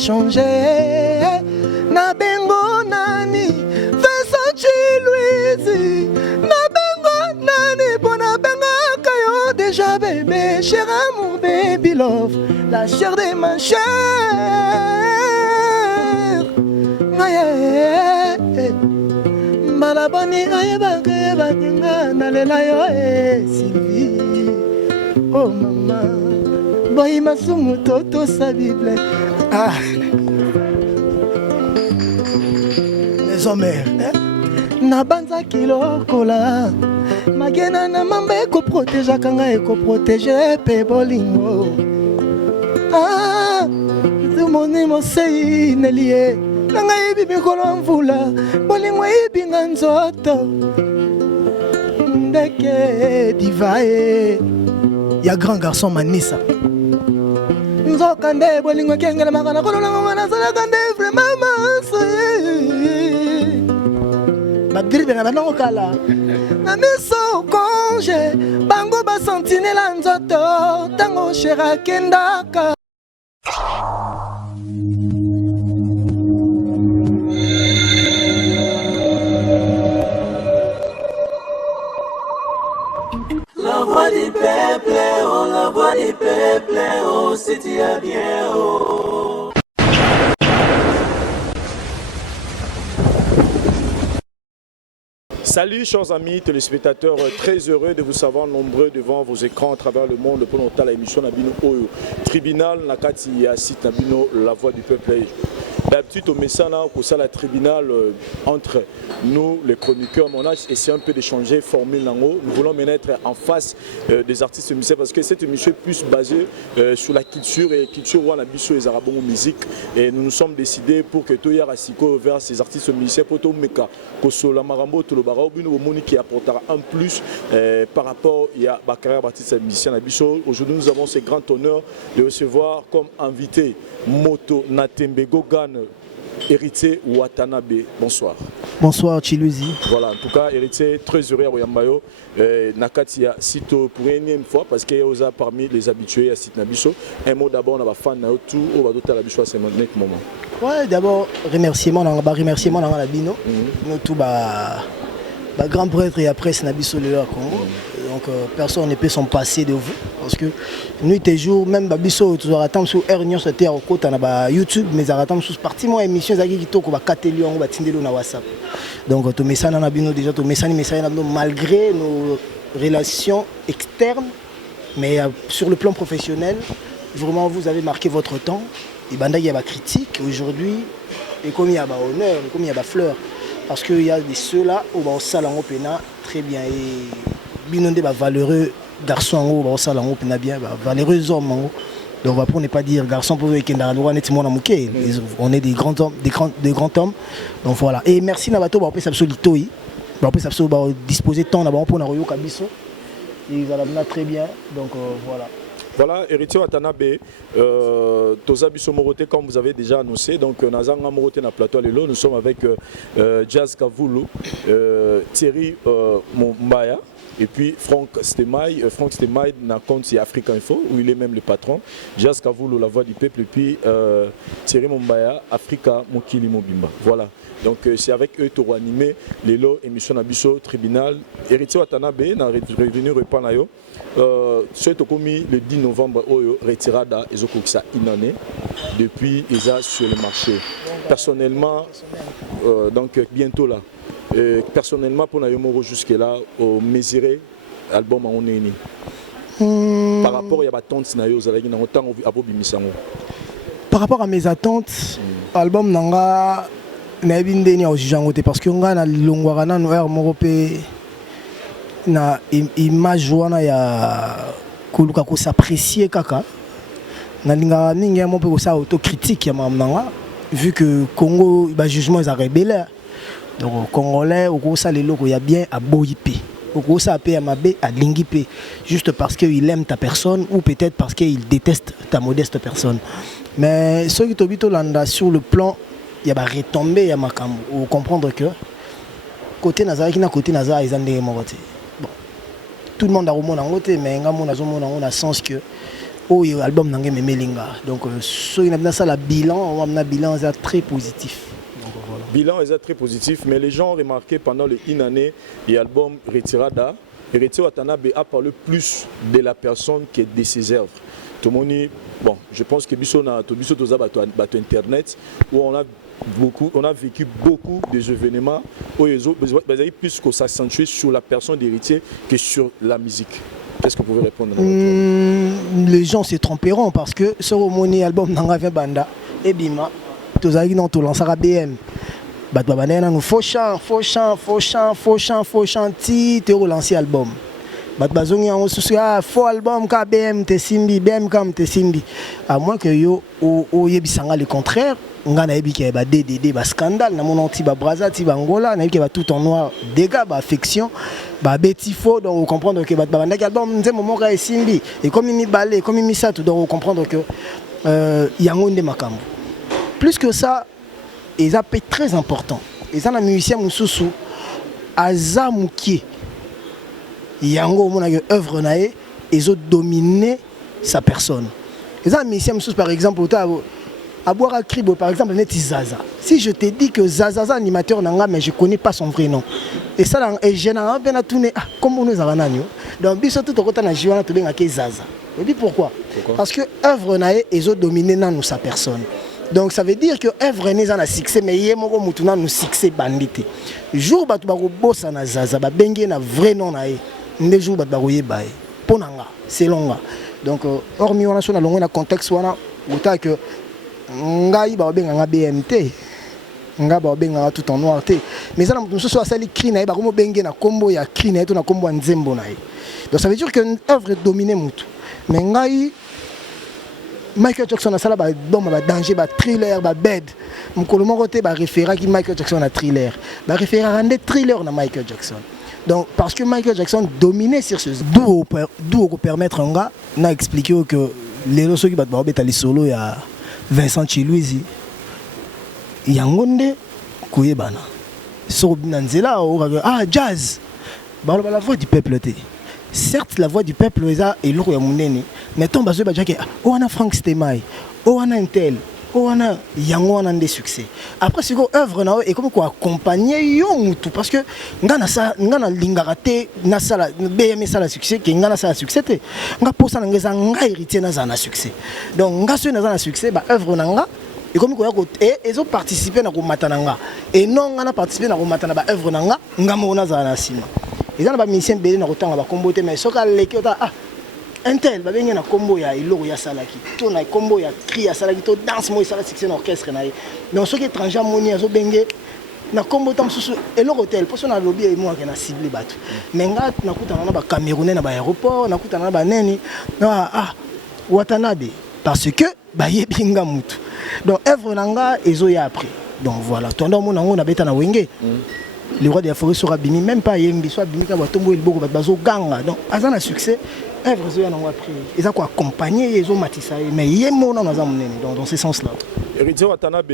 changé. Na bengo nani, Versace Louise. Na bengo nani, bona benga kayo déjà bébé. Cher amour, baby love, la chair de ma chair. Malaboni ayebake batinga nalela yo Sylvie. Oh maman, boy masumu toto sa Bible. Ah, les hommes, na banza kilo kola. Magena na mamba eko protège kanga eko protège pe bolingo. Ah, tout mon émotion nelie. Nanga ibi mikolo mvula, bolingo ibi nganzoto. Ndeke divae. Ya grand garçon Manissa. Nzokande bolingo kengela makana kono ngana sala kande vraiment masa. Bagri benga na okala. Na miso konje, bango ba sentinela nzoto, tango shera kendaka. La voix du peuple, oh, la voix du peuple, oh, c'est bien, oh. Salut chers amis téléspectateurs, très heureux de vous savoir nombreux devant vos écrans à travers le monde pour noter l'émission Nabino Oyo. Tribunal Nakati Yasit Nabino, la voix du peuple. D'habitude au Messana, au la tribunal entre nous, les chroniqueurs, mon âge, essaie un peu d'échanger formule Nango. Nous voulons maintenant être en face des artistes musiciens parce que cette émission est plus basée sur la culture et culture ou la biso et arabon musique. Et nous nous sommes décidés pour que tout Yarasiko vers ces artistes musiciens pour tout Meka, Kosola Marambo, Tolobara, Obino qui apportera un plus par rapport à la carrière d'artiste musicien à biso. Aujourd'hui, nous avons ce grand honneur de recevoir comme invité Moto Natembe Gogan, héritier Watanabe. Bonsoir. Bonsoir Chiluzi. Voilà, en tout cas, héritier très heureux à Oyambayo. Nakatia Sito pour une énième fois parce qu'il y a parmi les habitués à Sitnabiso. Un mot d'abord, on va faire tout au bas de la bicho à ce moment. Ouais, d'abord, remerciement dans la bino. Nous tout grand prêtre et après Sinabiso le Congo. Donc personne ne peut s'en passer de vous parce que nuit et jour même Babiso tu dois attendre sur Air Union sur terre au côté na YouTube mais ça attend sur partie moi émission zaki kitoko ba kateli on ba tindelo na WhatsApp. Donc to messana na bino déjà to messani malgré nos relations externes mais sur le plan professionnel vraiment vous avez marqué votre temps et banda il y a ba critique aujourd'hui et comme il y a ba honneur et comme il y a ba fleur parce qu'il y a des ceux-là où on salango pena très bien et binondé valeureux garçon en haut salango pena bien valeureux hommes donc pour ne pas dire garçon pour on est des grands hommes des grands hommes donc voilà et merci Nabato ba pesa solitoi ba pesa disposer temps na ba pour na royoka biso ils vont très bien donc voilà. Voilà, héritier Watanabe, Tozabiso Moroté, comme vous avez déjà annoncé, donc Nazanga Moroté na plateau Lelo, nous sommes avec Jazz Kavulu, Thierry Mbaya, et puis Franck Stemaille na compte Africa Info, où il est même le patron, Jazz Kavulu, la voix du peuple, et puis Thierry Mbaya, Africa Mokili Mobimba. Voilà, donc c'est avec eux pour animer Lelo, émission Nabiso, tribunal, héritier Watanabe, na revenu repas na yo. Ce commis le 10 novembre Oyo retirada ezokokisa inane depuis déjà sur le marché. Personnellement donc bientôt là personnellement pour Nayomoro jusque là au mesuré album on est par rapport à attentes na yo zalaki na autant abobimisango. Par rapport à mes attentes album nanga na bindeni au jangote parce que nga na longwara na no européen na image wana ya koluka ko s'apprécier kaka na linga mingi mo pe ko sa autocritique ya mamanga vu que Congo ba jugement est rebelle donc congolais ko sa lelo ko ya bien à boyipe ko sa pe ya mabe à lingipe juste parce que il aime ta personne ou peut-être parce qu'il déteste ta modeste personne mais ce qui tobito landa sur le plan il y a ba retomber ya makambo ou comprendre que côté nazaki na côté naza ezande mo côté tout le monde a remonté en côté mais on a sens que oh album nangé memelinga. Donc so il a ça la bilan, on a bilan est très positif. Donc voilà. Bilan est très positif, mais les gens ont remarqué pendant les une année et album Retirada, Héritier Watanabe a parlé plus de la personne que de ses œuvres. Tout le monde, bon, je pense que Bisso a internet où on a vécu beaucoup des événements où ils ont plus que s'accentuer sur la personne d'Héritier que sur la musique. Qu'est-ce que vous pouvez répondre? Les gens se tromperont parce que ce mon album Nanga Banda et Bima, tous les gens qui lancent BM. Nous faut chant, ti te relancer album. Bazongi en soucia faux album KBM te simbi BM kam te simbi. À moins que yo o yebisanga le contraire, ngana yebi ke ba DDD ba scandale na mon anti ba Brazza ti ba Angola na yebi ke ba tout en noir dégâts ba affection ba beti faux donc vous comprendre que ba ndaki album nze moment ka simbi et comme mi balé comme mi ça tout donc vous comprendre que yango nde makambo. Plus que ça, ils ont été très important. Ils ont un musicien Moussousou, Azamuki. Yango, mon œuvre nae, ils ont dominé sa personne. Ils ont un musicien Moussousou, par exemple, à boire à Kribo, par exemple, net Zaza. Si je te dis que Zaza est animateur nanga, mais je ne connais pas son vrai nom. Et ça, j'ai un tourné, comme nous avons dit. Donc, biso tout au côté na Jiwana, tu as Zaza. Je dis pourquoi? Parce que œuvre nae, ils ont dominé dans sa personne. Donc ça veut dire que œuvre n'est pas un succès, mais il y a un succès bandité. Le jour où tu vas bosser na Zaza, tu vas un vrai nom na le jour où tu vas bailler ponanga, c'est long. Donc hormis on a sur le contexte wana autant que ngai ba benga BMT, nga ba benga tout en noir té. Mais ça nous soit sali cri na ba comme benga na combo ya cri na to na combo nzembo na. Donc ça veut dire que œuvre dominée mutu. Mais ngai Michael Jackson a ça là bon danger thriller bed mukolo moko te ba référent qui Michael Jackson a thriller ba référent rendre thriller na Michael Jackson. Donc parce que Michael Jackson dominait sur ce d'où permettre un gars n'a expliqué que les loso qui ba beta les solo ya Vincent Chiluizi yangonde kuyebana so nanzela jazz la voix du peuple te. Certes, la voix du peuple est lourde et monene, mais ton bazo ba jake on a Frank Stemai, on a Intel, on a yango on a des succès. Après c'est quoi œuvre na et comme quoi accompagner yo tout parce que ngana lingarate na sala BM sala succès que ngana sala succès te. Nga posa ngeza nga héritier na za succès. Donc nga so na za succès ba œuvre na nga et comme quoi et ils ont participé na ko matananga et non ngana participé na ko matana ba œuvre na nga ngamo na za na sima. Ils ont des musiciens qui ont des combos, mais ce qui est Intel, ils ont des combos, il y a des salaki, il y a des combos, il y a des cris, il y a des danses, il y a des orchestre. Donc ceux qui sont étrangers, ils ont des combos, et l'hôtel, pour ça, on a lobby et moi qui a ciblé. Mais on a des Camerounais dans l'aéroport, on a des Neni, Watanabe, parce que il y a des mutu. Donc œuvre nanga, ils ont appris. Donc voilà, tout le monde a été dans Wenge. Le roi de la forêt sera bimi, même pas Yembi, soit bimi quand tomber le bourg, bazo ganga. Donc, à un succès, œuvre ils ont appris. Ils ont accompagné, ils ont matissé, mais Yemo dans dans ce sens-là. Héritier Watanabe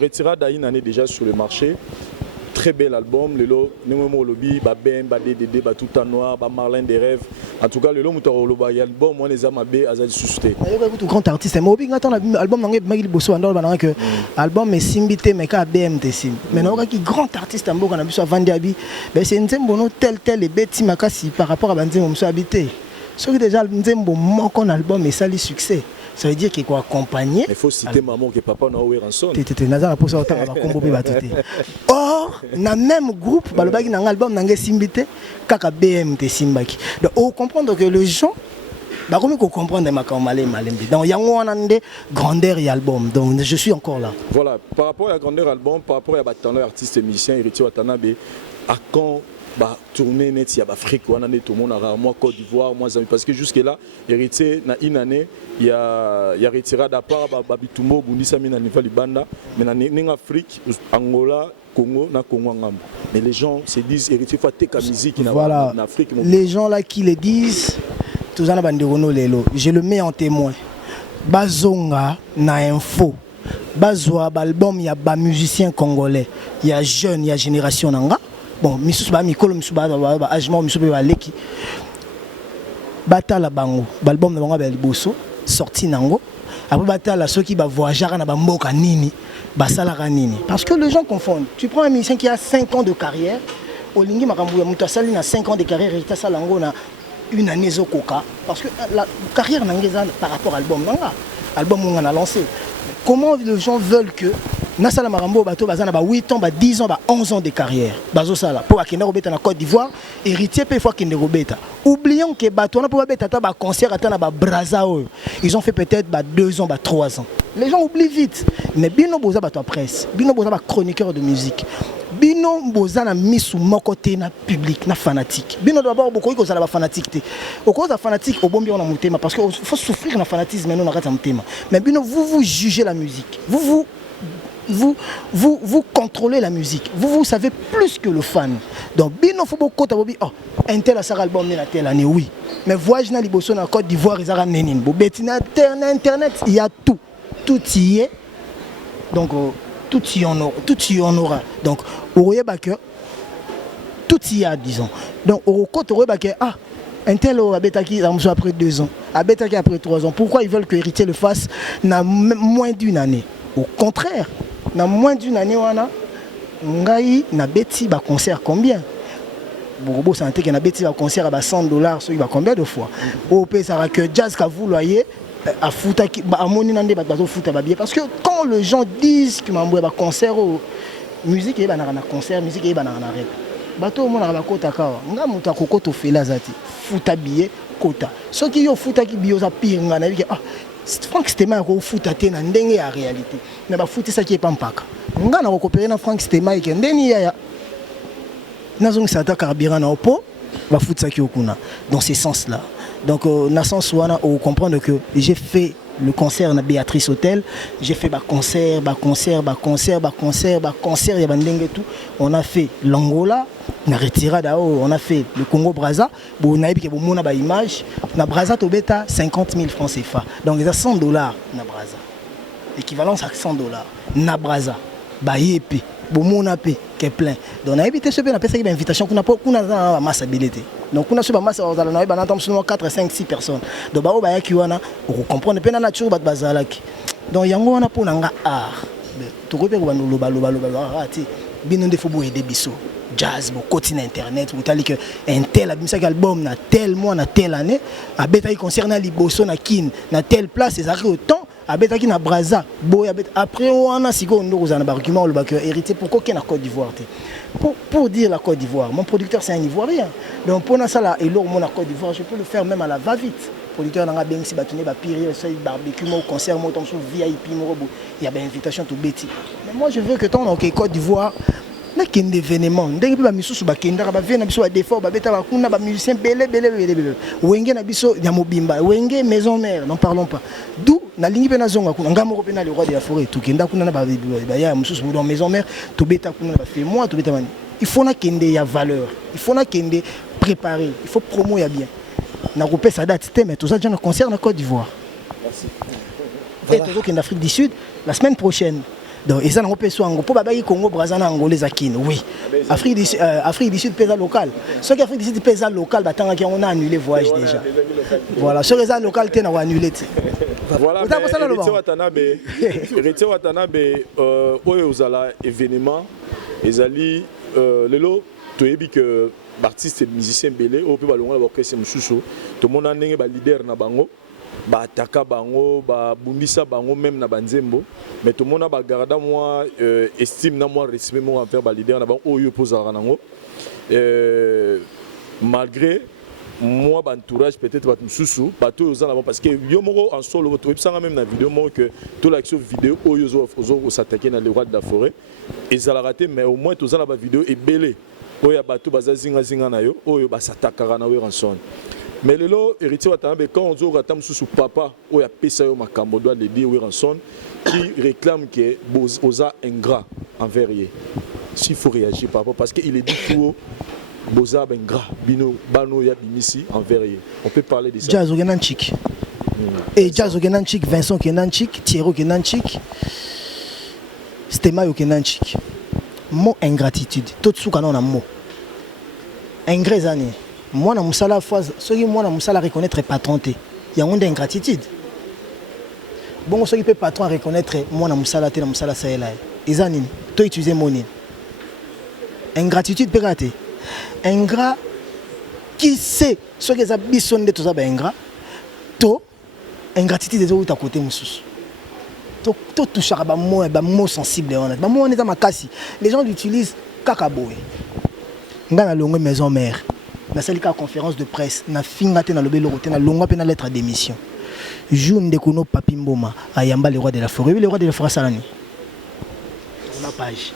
retirera une année déjà sur le marché. Très bel album, le lot, Némo Lobby, BM, DDD, tout en noir, Marlin des rêves. En tout cas, le lot, l'album, moi, les amabés, Azal suscité. Tout grand artiste, mais au attend l'album, Magil Bosso, que album est simbité, mais qu'à BM, t'es sim. Mais non, qui grand artiste, on a vu sur Vandiabi, c'est un zembono tel et bêti makasi par rapport à Banzembo, on habité. Ce qui déjà, Nzembo manque un album et ça, le succès. Ça veut dire qu'il faut accompagner. Il faut citer maman que papa n'a pas rançon. Or, dans le même groupe, dans l'album, dans le Simbité, kaka BM te Simbaki. Donc, on comprend que les gens, comment comprendre donc il y a une grandeur et album. Donc, je suis encore là. Voilà, par rapport à la grandeur album, par rapport à la artiste et musicien Héritier Watanabe, à quand tourner net il y a Afrique on a tout le monde a moi Côte d'Ivoire moi parce que jusque là Héritier na une année il y a retiré d'apart Bitumbo Bundisa mina niveau Libanda mais en Afrique Angola Congo na Congo ngambo mais les gens se disent Héritier faut tes musique voilà. En Afrique les gens là qui le disent tous en banderono lelo je le mets en témoin bazonga na info bazwa album il y a ba musicien congolais il y a jeune il y a génération nanga. Bon, Missou ba mikolo Missou ba agement Missou ba leki batala bango album na bango ba liboso sorti nango après batala ceux qui va voyager na ba mboka nini basalaka nini parce que les gens confondent. Tu prends un musicien qui a 5 ans de carrière olingi makambo ya mutu asali na 5 ans de carrière et ça lango na une année zokoka parce que la carrière nangeza par rapport à l'album nanga album on a lancé. Comment les gens veulent que Nasala Marambo bato bazana ba 8 ans, ba 10 ans, ba 11 ans de carrière. Bazo sala pour akende robeta na Côte d'Ivoire, héritier pe fois kende robeta. Oublions que bato na pour beta ta ba concert atana ba Braza. Ils ont fait peut-être ba 2 ans, ba 3 ans. Les gens oublient vite. Mais bino boza bato presse, bino boza ba chroniqueur de musique. Bino boza na misu mokote na public na fanatique. Bino d'abord beaucoup ko sala ba fanatique te. Au cause de fanatique au bombi on a mutema parce que faut souffrir na fanatisme mais non na kata mutema. Mais bino vous jugez la musique. Vous contrôlez la musique. Vous savez plus que le fan. Donc bino faut beaucoup tabobi oh un tel a sa album na telle année oui. Mais voyage na liboso na Côte d'Ivoire ils a nenine. Bo betina internet il y a tout. Tout y est. Donc tout y en aura. Donc au que tout y a disons. Donc au côté que ah un tel a Betaki après 2 ans, a Betaki après 3 ans. Pourquoi ils veulent que Héritier le fasse dans moins d'une année? Au contraire, dans moins d'une année wana ngai na beti ba concert combien? Bobo santé que na beti ba concert à $100 so il va combien de fois? Au pays ça que Jazz ka vouloyer à fouta qui ba amoni nande ba bazo fouta ba bien parce que quand les gens disent que mambo ba concert au musique et ba na concert musique et ba na rap bato mona ba kota ka nga muta kokoto fela zati fouta billet kota ceux qui yo fouta ki bio za pinga na ah Frank Stema ko fouta te na ndenge ya réalité mais ba fouti ça qui est pas mpaka nga na ko coopérer na Frank Stema ke ndeni ya nazong sa ta carburant na opo ba fouti ça qui okuna dans ce sens là. Donc, na sens wana on comprendre que j'ai fait le concert na Béatrice Hotel, j'ai fait concert, il y a bandenge tout. On a fait l'Angola, na retirada on a fait le Congo Brazza, bon na yebike bomona ba image, na Brazza to beta 50 000 francs CFA. Donc il y a $100 na Brazza. Équivalence à $100 na Brazza. Ba yepi bomona pe que plein. Donc na yebite ce pe na pesa ki invitation kuna na masse habilité. Donc on a sur masse on a 4 5 6 personnes. Donc ba o ba yaki wana on comprendre pe na nature bat bazalaki. Donc yango wana po nanga art. To ko pe ko banolo baloba ati bino ndefo bo aider biso. Jazz bo continent internet ou tali que un tel abimisa album na tel mois na telle année a beta concernant liboso na kin na telle place ez arrive autant a beta ki na Brazza boy après on a siko ndo za na argument le bac hérité pourquoi qui na Côte d'Ivoire pour dire la Côte d'Ivoire mon producteur c'est un Ivoirien donc pour na ça là et mon na Côte d'Ivoire je peux le faire même à la va-vite producteur nanga bengsi batune ba piri ça barbecue mo concert mo tomso VIP mo il y a ben invitation to beti mais moi je veux que ton OK Côte d'Ivoire na kin d'événement ndenge ba misusu ba kendaka ba vient na biso ba défort ba beta ba kuna ba musicien belé wenge na biso ya mobimba wenge maison mère n'en parlons pas d'où na lingi pe na zonga kuna ngamo ko pe na le roi de la forêt tout kenda kuna na ba ya misusu dans maison mère to beta kuna ba fait moi to beta mani il faut na kende ya valeur il faut na kende préparer il faut promo ya bien na ko pesa date mais tout ça déjà na concert na Côte d'Ivoire merci et tout en Afrique du Sud la semaine prochaine. Donc ils ont repéré sur pour babaki Congo Brazza na Angolais akine oui Afrique du Sud pesa local ceux qui Afrique du Sud pesa local batanga qui on a annulé voyage déjà voilà ceux qui local te na annuler voilà Héritier Watanabe oyo ozala événement ezali lelo toyebi que artiste et musicien belé au pe balonga ba orchestre mususu to mona ndenge ba leader na bango ba ataka bango ba bundisa bango même na banzembo mais tout le monde a garda moi estime na moi respect moi envers ba leader na bango oyo posera nango malgré moi ba entourage peut-être ba mususu ba to yoza là parce que yo moko en solo to epsanga même na vidéo moi que to l'action vidéo oyo zo s'attaquer na le roi de la forêt et ça l'a raté mais au moins to za na ba vidéo et belé oyo bato bazazinga zinga na yo oyo ba s'attaquera na ranson. Mais le Héritier Watanabe quand on dit au sous papa ou ya pesa yo makambo doit le dire Ranson qui réclame que Boza ingrat envers lui. S'il faut réagir par rapport parce qu'il est dit tout Boza ingrat bino bano ya bimisi envers lui. On peut parler de ça. Jazz Ogenanchik. Et Jazz Ogenanchik, Vincent Kenanchik, Thierry Kenanchik, Stema Kenanchik. Mot ingratitude. Tout ce qu'on a mot. Ingrat année. Moi, na musala fois, ceux qui moi na musala reconnaître patronté. Il y a une ingratitude. bon ceux qui peut patron reconnaître moi na musala te na musala ça là ezanini to utiliser money ingratitude peut rater ingrat qui sait ce que ça bison de tout ça ingrat to ingratitude des autres à côté mususu to toucher ba mot sensible ba mot on est dans ma kasi les gens l'utilisent kakaboy ngana longue maison mère na salika conférence de presse na finga te na lobelo côté na longa pe na lettre d'émission jour ndekuno papi mboma ayamba le roi de la forêt le roi de la forêt salani na page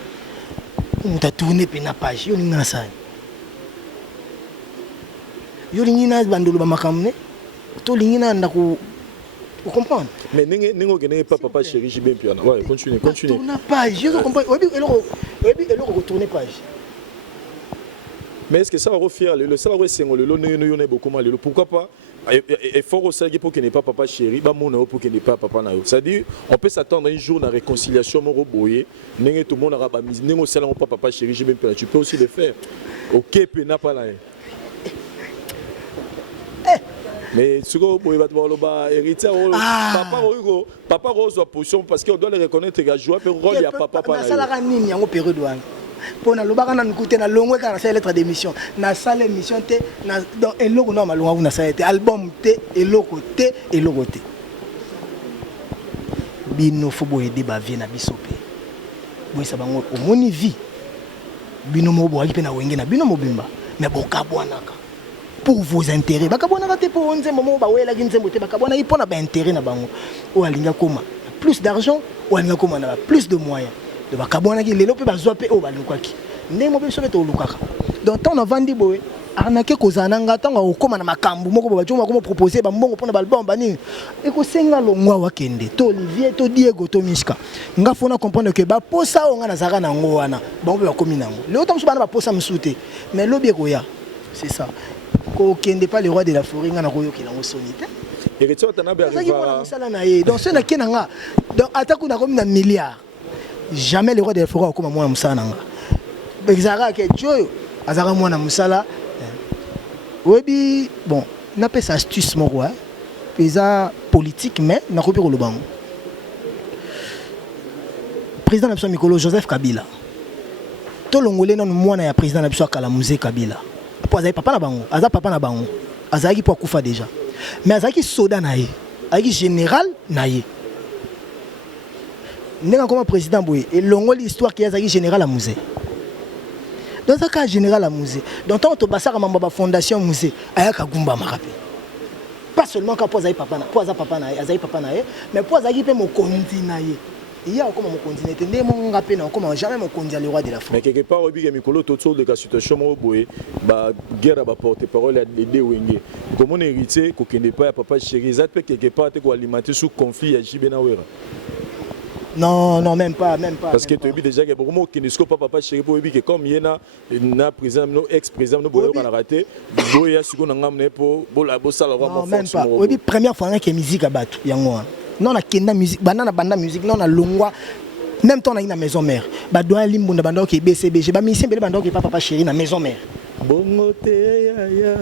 on t'a tourné pe na page yo ninga sa yo lingina bandolo ba makamne to lingina ndako vous comprenez mais ningo gene papa chéri jibin piana ouais continue on na page je comprends obi elo retourner page. Mais est-ce que ça va refaire le salaire c'est le non beaucoup mal pourquoi pas il faut aussi pour qu'il n'est pas papa chéri ba mon pour qu'il n'est pas papa na yo c'est-à-dire on peut s'attendre un jour à la réconciliation mon roboyer n'engé tout le monde arabe n'engo salaire pas papa chéri j'ai même pas tu peux aussi le faire OK pe na pas là mais ce que boy va te héritier papa rose position parce qu'on doit le reconnaître que jouer pe rôle ya papa na salaire nini yango période wana pour na lobaka na nkute na longwe kana sa lettre d'émission na salle émission te na dans eloko na malonga na sa été album te eloko te bino fo boye de ba vie na biso pe boye sa bango omoni vie bino mo boaki pe na wenge na bino mobimba mais bokabwanaka pour vos intérêts bakabwanaka te pour onze momo ba wela kinzembo te bakabwana ipona ba intérêt na bango o alinga koma plus d'argent ou alinga koma na plus de moyens de bakabwana ki lelo pe bazwa pe o balukwaki ndemo pe so beto lukaka donc tant on vandi boye arnaquer kozana ngata nga okoma na makambu moko bajoma ko proposer ba mbongo pona balbom bani eko senga longwa wakende to Olivier to Diego to Mishka nga fona comprendre que ba posa onga na zaka na ngo wana bango ba komi nango lelo tamso bana ba posa msute mais lobi ko ya c'est ça ko kende pas le roi de la forêt nga na koyo ki nango sonite et que tu as tanabe arriva donc ce na kenanga donc ataku na komi na milliard jamais le roi de la forêt comme moi musala nanga bezara ke joyo azara moi na musala webi bon na pe sa astuce mo roi pesa politique mais na kopi ko lobango président na biso mikolo Joseph Kabila to longolé non mwana ya président na biso kala musée Kabila po azali papa na bango azaki po kufa déjà mais azaki soda na ye azaki général na ye n'est comme président boy et longo l'histoire qui est général à musée dans ce cas général à musée donc tant to basaka mamba fondation musée ayaka gumba marape pas seulement quand poza papa na mais poza qui peut mon continuer il y a comme mon continuer ndé mon ngapé na comme jamais mon continuer le roi de la France mais quelque part obi ke mikolo to de la situation mo boy ba guerre ba porter parole à des wenge comme on héritier ko kende pas papa chéri ça peut quelque part te ko alimenter sous conflit ya Jibena Wera. Non, même pas. Parce que tu as déjà que beaucoup qui ne sont pas papa chéri pour que comme il y a président ex-président nous boyo kana raté boya siko na ngamne pour la bossa la roi même pas oui première fois que musique à battre yango non na kenda musique banda musique non na longwa même temps na ina maison mère ba doa limbo na banda ki BCBG ba mission bele banda ki papa chéri na maison mère bongo te ya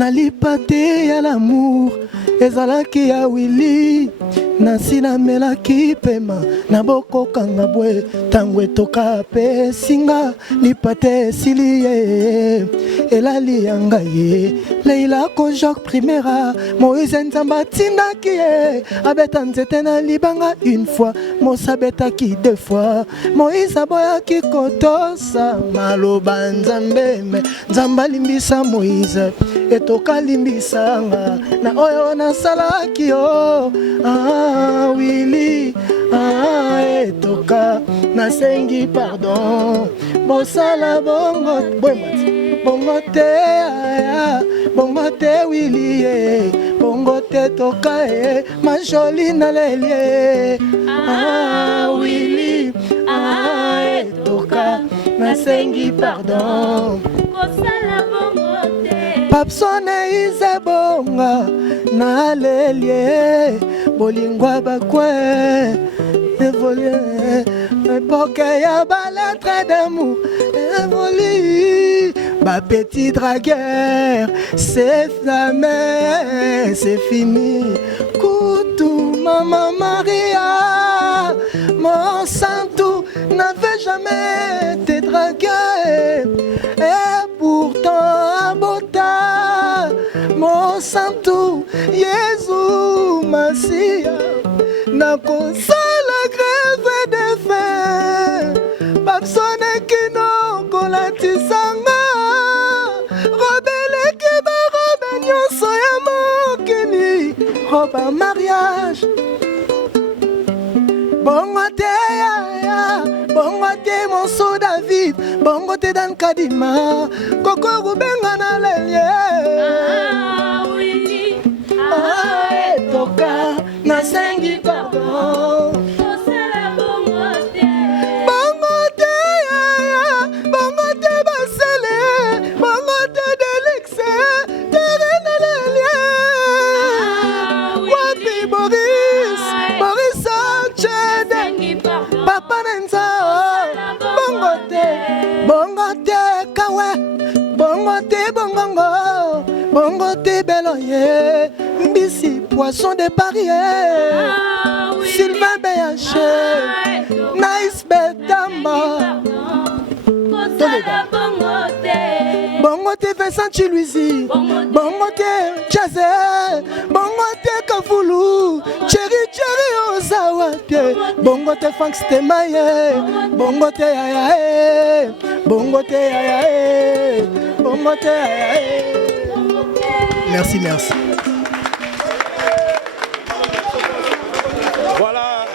nalipate ya l'amour ezalaki ya wili nasina melaki pema na bokokanga bwe tango etoka pe singa lipate esili ye elali ya ngai Leila ko Jacques Primera Moïse Nzamba tindaki ye abeta nzete na libanga une fois mosabetaki deux fois Moïse aboyaki kotosa maloba nzambe me nzamba limbisa Moïse etoka limbisanga na oyo nasalaki yo wili etoka nasengi pardon bosala bongo bongo te wili bongo te toka ma jolie na lelie wili etoka nasengi pardon bosala bongo te Papsone izebonga na lelie bolingwa bakwe évoluer époque ya ba lettre d'amour évolue ba petit dragueur c'est jamais c'est fini Koutou maman Maria mon santou n'avait jamais été dragué et pourtant Bota mon santou Jésus Massia n'a la grève des faits Babsone kino kolatisanga Robele kiba robe nyonso ya mokili Roba mariage Bongo te ya Bongo te monso David Bongo te Dan Kadima Koko rubenga na lelie Toka na sengi pardon Bongo te basele Bongo te delixe Tere na lelie Wapi Boris Sanchede Papa Nenza Bongo te kawe Bongo te bongongo Bongo te beloye Mbisi poisson de Paris Sylvain BH Nice Betamba Bongo te Vincent Chiluisi Bongo te Jazé Bongo te Kafulu Cherry Ozawa Bongo te Frank Stemaye Bongo te Ayae Bongo te Ayae Bongo te Ayae. Merci. Voilà,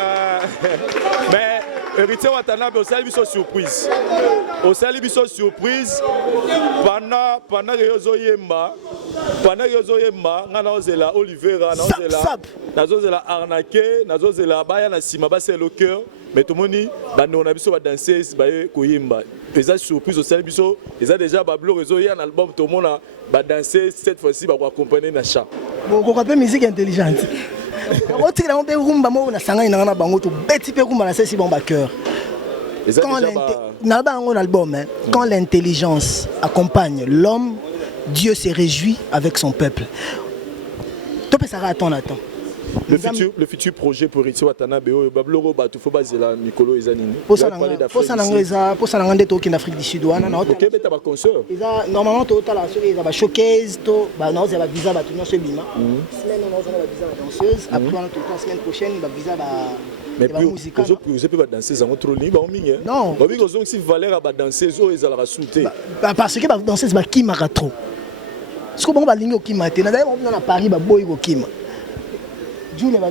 mais Héritier Watanabe, au salut surprise. Au salut surprise, pendant Réozo Yemba, Nanozela Olivera, Nazozela Arnaqué, Nazozela Baya Nasima, c'est le cœur. Mais tout le monde dit, on a vu ça danser, Koyimba. Les a surprise au salut, ils ont déjà Bablo Réseau, il y a un album, tout le monde a dansé cette fois-ci pour accompagner Nacha. Bon, on appelle musique intelligente. Quand l'intelligence accompagne l'homme, Dieu se réjouit avec son peuple. Le futur projet pour Héritier Watanabe, Babloro Batufo Bazela, Nicolo Ezanini. Pour ça, on a en Afrique du Sud. Normalement, il y a showcase, il y a visa, semaine danseuse. Après, la semaine prochaine, il y a visa. Mais vous avez danser ça trop libre non si Valère a dansé ils allaient rajouter parce que danser c'est qui m'a trop ce que bon ba lingo qui m'a été na Paris ba boy ko kima Jules ba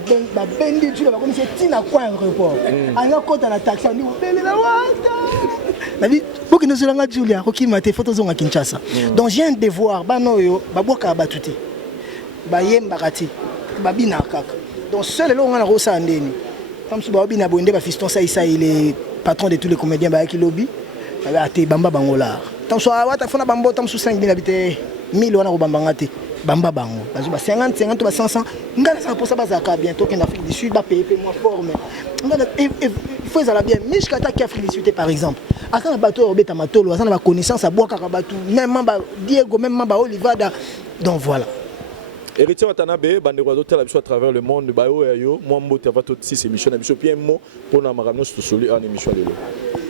bendi Jules ba comme c'est tina quoi aéroport anga kota na taxi ndi bele la wata na bi boki no zulanga Jules ko kima te photos zonga Kinshasa donc j'ai un devoir ba no yo ba boka ba tuti ba yemba kati ba bina kaka donc seul lo ngana ko sa ndeni comme si Babina Bonde, fiston ça il est patron de tous les comédiens qui lobby. Il Bamba Bangola. Tant soit à Fona Bambo, tant sous 5 000 habitants, 1000 on a Bambangate, Bamba Bango. 50, 500, ça pour ça bientôt qu'en Afrique du Sud va payer moins fort. Il faut ça bien. Mais je qui Afrique du Sud par exemple. À quand bateau Robert Matolo, à la connaissance à boire Karabatou, même Diego, même Olivada. Donc voilà. Héritier Watanabe, bandeko d'autres à travers le monde, moi mbote avant toutes ces émissions, émission bien mot pour na maramno soli en émission lelo.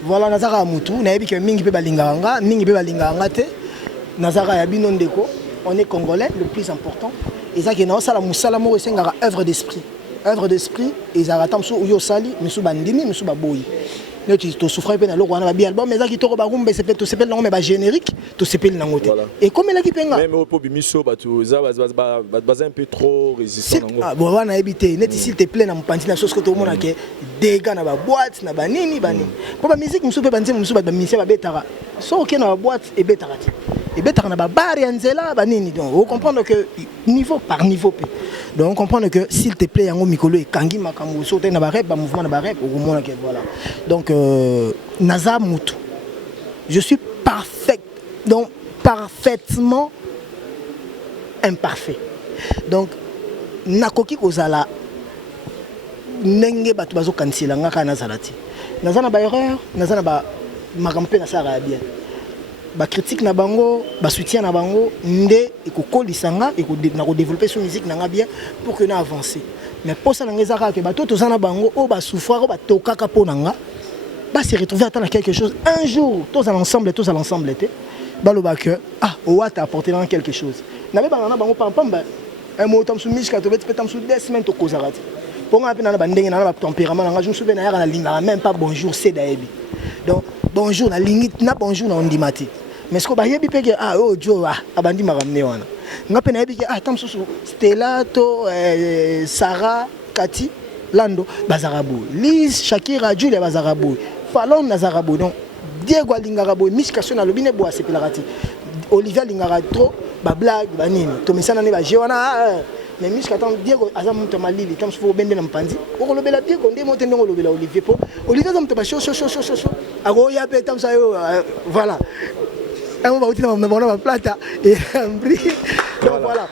Voilà Nazara Mutu, na yebi ke mingi pe balinganga, te. Nazara ya bino ndeko, on est congolais, le plus important. Et ça qui na sala musala mo esengara œuvre d'esprit. Œuvre d'esprit, et ça ratam so uyo sali, misu bandimi, misu baboyi. Nous tu souffres pe na lo wana ba album mais ça qui to ba rumba c'est to s'appelle mais ba générique to s'appelle nangote et comme la qui penga même au bimiso ba tu za un peu trop résistant nango ah bon wana habité net s'il te plaît na mpanti na chose que tout le monde ke dégâts na ba boîte na ba nini bani pour ba musique musu pe banze musu ba musicien ba betara so ok na ba boîte et betara et betara na ba bar ya nzela ba nini donc vous comprendre que niveau par niveau pe donc on comprend que s'il te plaît yango mikolo e kangi makambo so te na ba rap ba mouvement na ba rap au moment que voilà donc Naza Moutou, je suis parfaitement imparfait. Donc, nakoki kozala nenge batu bazo kansila ngaka nazalati. Nazana ba erreur, nazana ba makampe na sara bien. Ba critique na bango, ba soutien na bango, nde ekokolisanga na ko développer son musique nanga bien pour que na avancer. Mais pour ça ngezaka ke bato tozana bango o ba souffrir o ba tokaka ponanga. Ba se retrouver attendre quelque chose un jour, tous à l'ensemble était. Baloba que Owa t'a apporté dans quelque chose. N'avait pas dans bango pam un mot tam soumis ka to bet petam sou des semaines to kozarati. Pour moi na bandenge na tempérament na je me souviens na linga même pas bonjour c'est daebi. Donc bonjour na limite na bonjour na ondimati. Mais ce que ba yebi peke oh jo abandi maramne wana. Ngape na yebi ke tam sou Stella to Sarah Kati Lando Bazarabo. Liz Shakira Julia Bazarabo. Fallon Nazarabo. Donc Diego Lingarabo Miskation na lobine bo asepelarati. Olivier Lingarato ba blague ba nini. To mesana ne ba jewana mais Miskatan Diego azam to malili tam sou bende na mpanzi. O ko lobela Diego ndé monte ndongo lobela Olivier po. Olivier azam to ba show. Ago ya pe tam sa yo voilà. On va utiliser ma plata et un prix. Donc voilà.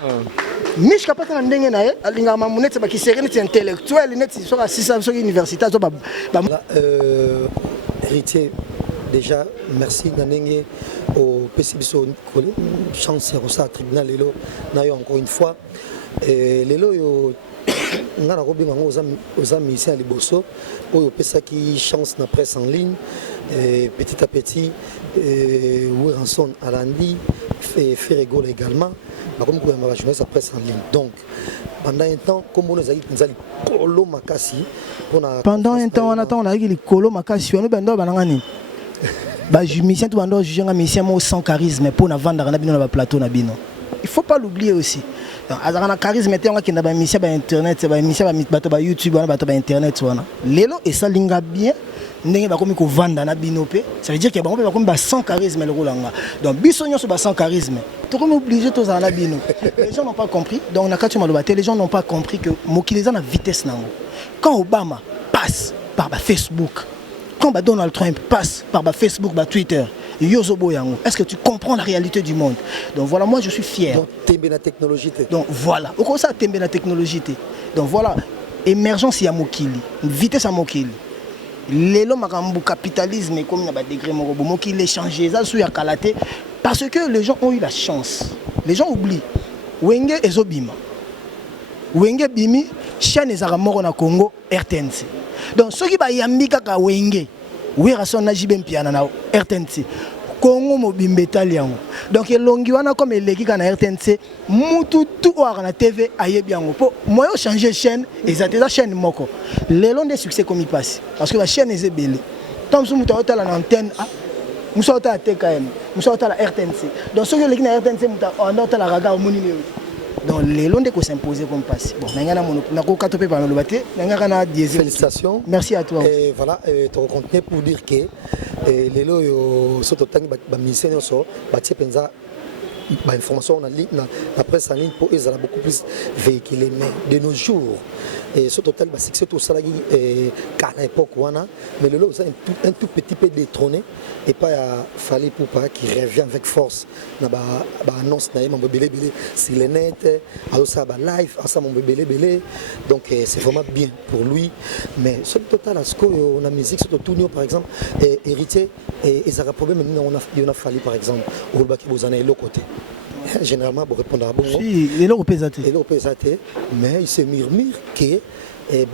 Mishka pata na ndenge na ye alinga mamunete ba kiserenité intellectuelle net sur la 600 université zo ba héritier déjà merci Nanenge au PCBso chance au tribunal lelo na yo encore une fois lelo yo ngana ko binga aux amis ici à Liboso oyo pesa ki chance na presse en ligne petit à petit Ranson Alandi fait Ferrego également comme la journée sa presse en ligne donc pendant un temps comme on a dit Kolo Makasi pendant un temps on attend on a dit Kolo Makasi on bendo banangani ba musicien tout bando juger un musicien sans charisme pour na vendre na bino na plateau na bino il faut pas l'oublier aussi azana charisme te on a kinda ba musicien ba internet ba musicien ba YouTube ba internet wana lelo et ça linga bien ndenge bakomi ko vanda na binope ça veut dire que bango bakomi ba sans charisme le rolanga donc bisonyo so ba sans charisme to comme obligé to za na bino les gens n'ont pas compris donc na kati maloba les gens n'ont pas compris que mokiliza na vitesse nango quand Obama passe par ba Facebook quand ba Donald Trump passe par ba Facebook ba Twitter Yozobo yango est-ce que tu comprends la réalité du monde donc voilà moi je suis fier donc tembe la technologie donc voilà au ça tembe la technologie donc voilà émergence ya mokili vitesse à mokili lelo makambu capitalisme comme na ba degré moko bomo qui l'échanger ça sous ya kalaté parce que les gens ont eu la chance les gens oublient wenge ezobima wenge bimi chaîne ezaka moko na Congo RTNC donc ceux qui ba yambi kaka wenge Ranson na jibe mpiana na RTNC Congo mobimbe taliango donc elongi wana comme eleki kana RTNC mutu tout na TV ayebi yango po moyo changer chaîne ezate za chaîne moko lelo de succès comme il passe parce que la chaîne est belé tant que mutu otala na antenne muso otala TKM muso otala RTNC donc ceux qui eleki na RTNC mutu otala raga omoni donc lelo de ko s'imposer comme passe bon ngana mono na ko katope pa no baté ngaka na diesel félicitations merci à toi et voilà tu continuer pour dire que lelo yo soto tangi ba musicien so ba tiepenza ba information en ligne la presse en ligne pour eux ça beaucoup plus véhiculé mais de nos jours et ce total bah succès tout ça là car à l'époque wana mais le lot un tout petit peu détrôné et pas fallait pour pas qui revient avec force na ba annonce na mon belé sur le net alors ça ba live ça mon belé donc c'est vraiment bien pour lui mais ce total à ce qu'on a musique sur tout par exemple héritier et ça a problème on a fallu par exemple au baki bozana l'autre côté généralement pour répondre à bon si et là mais il se murmure que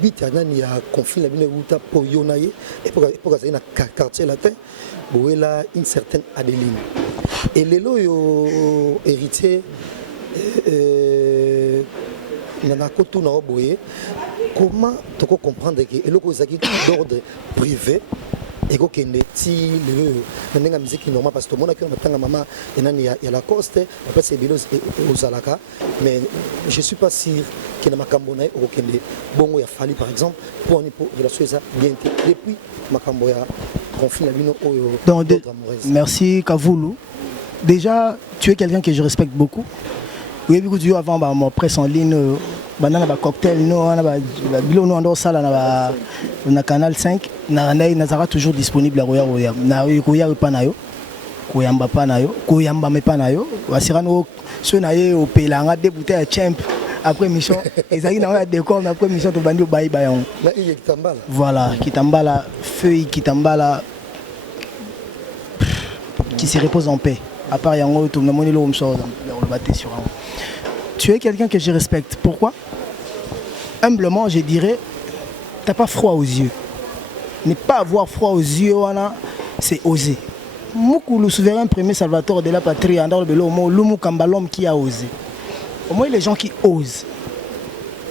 bitana ni a conflit la bine uta pour yonaye et pour ça na quartier latin boela une certaine Adeline et lelo yo héritier nana ko tout na boye comment tu comprendre que eloko zaki d'ordre privé et que ti le ndenga musique normal parce que tout le monde a matanga maman et nani ya la coste après c'est bilos aux alaka mais je suis pas sûr que na makambo na au kende bongo ya fali par exemple pour relation ça bien depuis makambo ya conflit la bino donc merci Kavoulou déjà tu es quelqu'un que je respecte beaucoup oui beaucoup du avant ma presse en ligne banana ba cocktail no na ba bilo no ando sala na canal 5 na nazara toujours disponible à Roya na Roya pa na yo koyamba pa na yo koyamba me pa na yo wasirano so na ye opelanga de bouteille ya champ après mission ezaki na décor mais après mission to bandi bayi bayon na il kitambala voilà kitambala feuille kitambala qui se repose en paix à part yango to na moni lo mso le batté sur un. Tu es quelqu'un que je respecte. Pourquoi? Humblement, je dirais, t'as pas froid aux yeux. Ne pas avoir froid aux yeux, c'est oser. Moukou, le souverain premier salvateur de la patrie, Andor Belomo, Lumu Kamba, l'homme qui a osé. Au moins, les gens qui osent,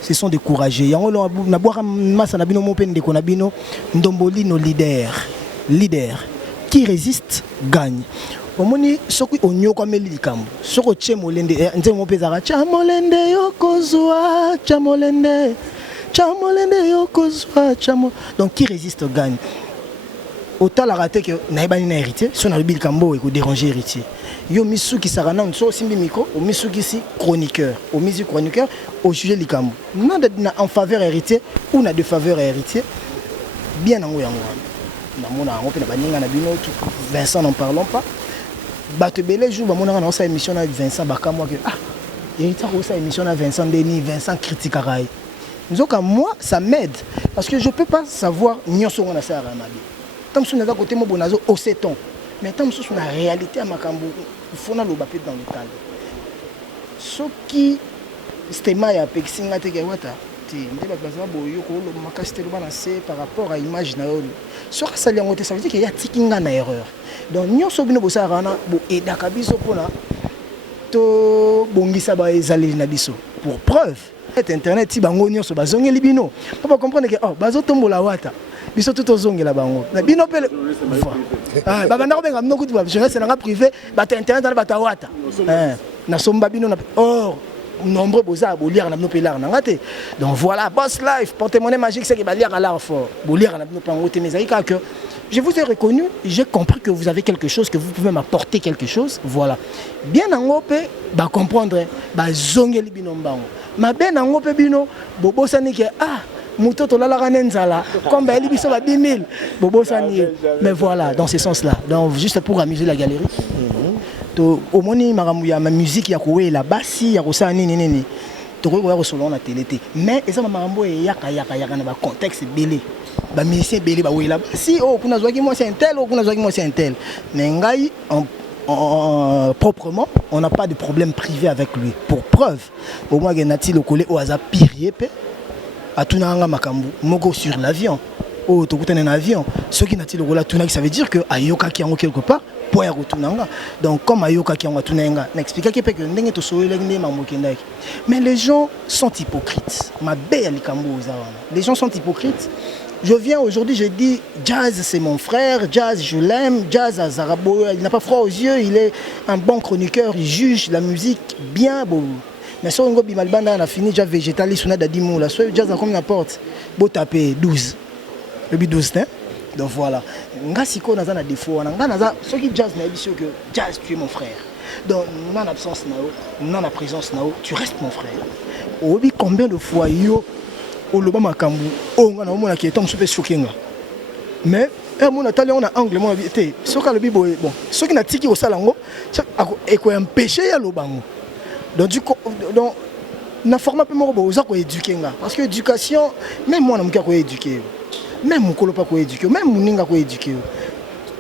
ce sont des courageux. Yango na boire massa na bino mo pen de konabino, ndomboli nos leaders. Leaders qui résistent gagnent. Omoni soki onyoko ameli likambo soko che molende nze mopezaka cha molende yokozwa cha molende yokozwa cha donc qui résiste gagne autant la raté que naibani na héritier son na likambo et ko déranger héritier yo misuki sarana so simbi micro o misuki si chroniqueur au musique chroniqueur au sujet likambo non en faveur héritier ou na de faveur héritier bien nango yango na mona on pe na baninga na bino Vincent n'en parlons pas. Bato belé jour bamonaka na sa émission avec Vincent Bakamwa que ah héritier ko sa émission avec Vincent Denis Vincent critique araï donc moi ça m'aide parce que je peux pas savoir nyonso ngona sa ramabi tant que na côté mo bonazo au seton mais tant que na réalité à makambo il faut na lo bapé dans le temps ce qui stéma ya pexinga te wata te ndeba baza boyo ko lo makasite lo bana c'est par rapport à image na yo sur ça li ngote ça veut dire qu'il y a tikinga na erreur. Donc nous sommes bosa rana bo edaka biso pona to bongisa ba ezali na biso pour preuve internet ti bango nyonso bazongeli bino papa comprendre que oh bazo tombola wata biso tout ozongela bango na bino pele ah baba ndako benga mnoko tu ba jeunesse na privé ba internet na ba wata na somba bino na or nombreux bosa bolir na bino pelar na ngate donc voilà boss life porte-monnaie magique c'est que ba lire à l'art fort bolir na bino pango te mais que je vous ai reconnu, j'ai compris que vous avez quelque chose, que vous pouvez m'apporter quelque chose. Voilà. Bien en ope, bah comprendre, bah zongeli binombango. Ma ben en ope bino, bobo sani que ah, mutoto la ranenzala, comme bah eli biso ba 10 000, bobo sani. Mais voilà, dans ce sens-là. Donc juste pour amuser la galerie. Au moins ma musique ya kowe la bassi ya kosa nini. Toko ko solo na télé. Mais eza mambo yaka na ba contexte belé. Ba musicien belé ba wela si oh kuna zwaki moi c'est un tel oh kuna zwaki moi c'est un tel mais ngai proprement on n'a pas de problème privé avec lui pour preuve au moins genati le collé au hasard pirier pe atunanga makambu moko sur l'avion oh to kutana na avion ce qui nati le gola tunaki ça veut dire que ayoka ki yango quelque part pour ya kutunanga donc comme ayoka ki yango tunanga n'explique que ndenge to soyele ngé mamokendaki mais les gens sont hypocrites ma belle likambo ozawana les gens sont hypocrites. Je viens aujourd'hui, je dis Jazz c'est mon frère, Jazz je l'aime, Jazz à Zarabo, il n'a pas froid aux yeux, il est un bon chroniqueur, il juge la musique bien beau. Mais si on a fini, j'ai végétaliste, on a dit mots là, soit Jazz a comme n'importe, beau taper 12, le but 12, hein? Donc voilà. Nga siko naza na défaut, nga naza, ce qui Jazz n'a dit que Jazz tu es mon frère. Donc non absence nao, non la présence nao, tu restes mon frère. Obi combien de fois yo oloba makambu onga na omona ki etom super choquinga mais mon atali on a angle mon habité soka le bibo bon soki na tiki osala ngo e ko empêcher ya lobango donc du donc na format pe moko boza ko éduquer nga parce que éducation même moi na muka ko éduquer même mukolo pa ko éduquer même muninga ko éduquer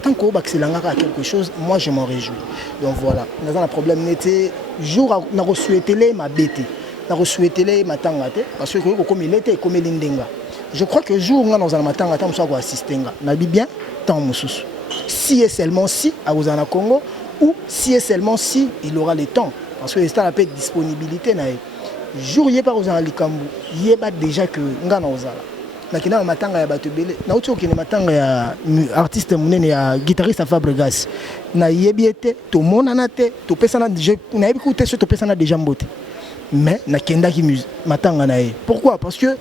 tant qu'on va accélérer quelque chose moi je m'en réjouis donc voilà dans un problème n'était jour na souhaité les ma bête na souhaité les matangate parce que comme il était comme lindenga je crois que jour on dans un matangate on soit assister na bien tant mususu si et seulement si à Ozana Congo ou si et seulement si il aura le temps parce que c'est la paix de disponibilité na jour yé par Ozana likambu yeba déjà que ngana ozala na kina matanga ya bato belé na uti okine matanga ya artiste munene ya guitariste Fabregas na yebiete to monana te to pesana je na yebi kuté to pesana déjà mbote mais na kenda ki matanga na ye pourquoi parce que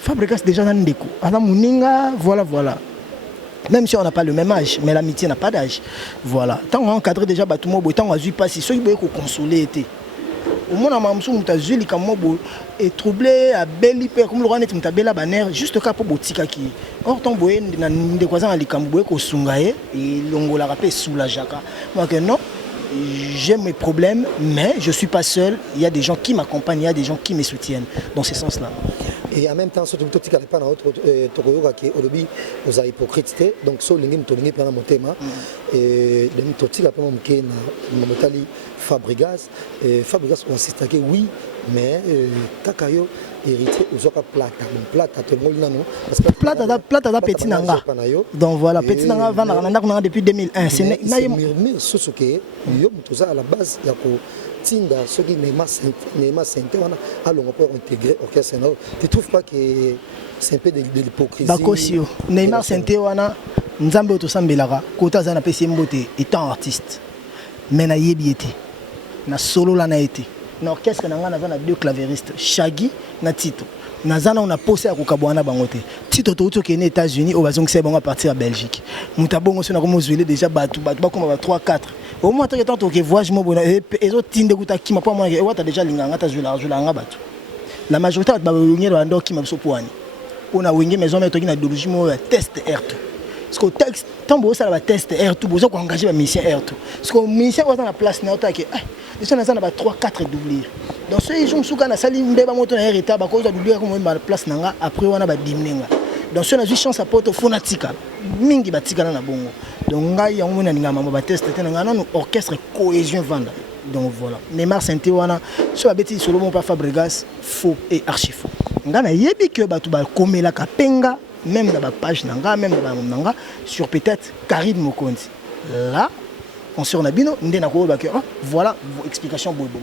Fabregas déjà na ndeko ana muninga voilà même si on n'a pas le même âge mais l'amitié n'a pas d'âge voilà tant on encadre déjà batumo bo tant on a vu pas si ceux qui veulent consoler était au moins mamsu mutazuli comme moi et troublé à belle hyper comme le roi net mutabela banner juste ka po botika ki or ton boye na de quoi ça likamboye ko sungaye et longola rapé sous la jaka donc non j'ai mes problèmes mais je suis pas seul, il y a des gens qui m'accompagnent, il y a des gens qui me soutiennent dans ce sens là. Et en même temps, surtout que tu n'as pas d'autre Tokoyoka qui est au lobby, vous avez hypocrite, donc sur l'ingé m'tolingi pendant mon thème, et donc tu as pas mon qui na motali Fabregas, Fabregas on s'est attaqué oui, mais Kakayo hérité aux autres plata, donc plata tout le monde là non, parce que plata petit nanga. Donc voilà, petit nanga vendre depuis 2001, c'est murmure Sosuke, yo mutoza à la base ya ko tinda ceux qui Neymar Sainte wana allons pour intégrer orchestre. Tu trouves pas que c'est un peu de l'hypocrisie? Bakosio Neymar Sainte wana nzambe otosambelaka kota za na pesi mbote étant artiste mais na yebi été na solo la na été na orchestre na ngana na deux clavéristes Shaggy na Tito nazana on a posé à kokabwana bangote Tito to ke aux États-Unis au bazong c'est bon à partir à Belgique mutabongo sona comme zuele déjà batu bakoma 3 4 au moins tant que voyage mo bona et autres tinde kuta kima pa moi et wata déjà linganga ta zula nga batu la majorité ba ngelo ando kima so poani ona wenge maison mais to ki na idéologie mo test R2 parce que texte tambo ça la test R2 bozo ko engager ba mission R2 parce que mission wa na place na otake déjà na ba 3 4 doublir dans ce jour souka na sali mbeba moto na R ba ko za doublir comme ba place nanga après wana ba diminuer donc si on a eu chance à porter phonatika mingi batika na bongo donc ngai ya mona ninga mama ba test tena ngana no orchestre cohésion vanda donc voilà Neymar Sainte wana so ba beti solo mon pas Fabregas faux et archi faux ngana yebi que batu ba komela kapenga même dans la page nanga même dans nanga sur peut-être Karim Mokonzi là on sur nabino ndena ko ba que voilà explication bobo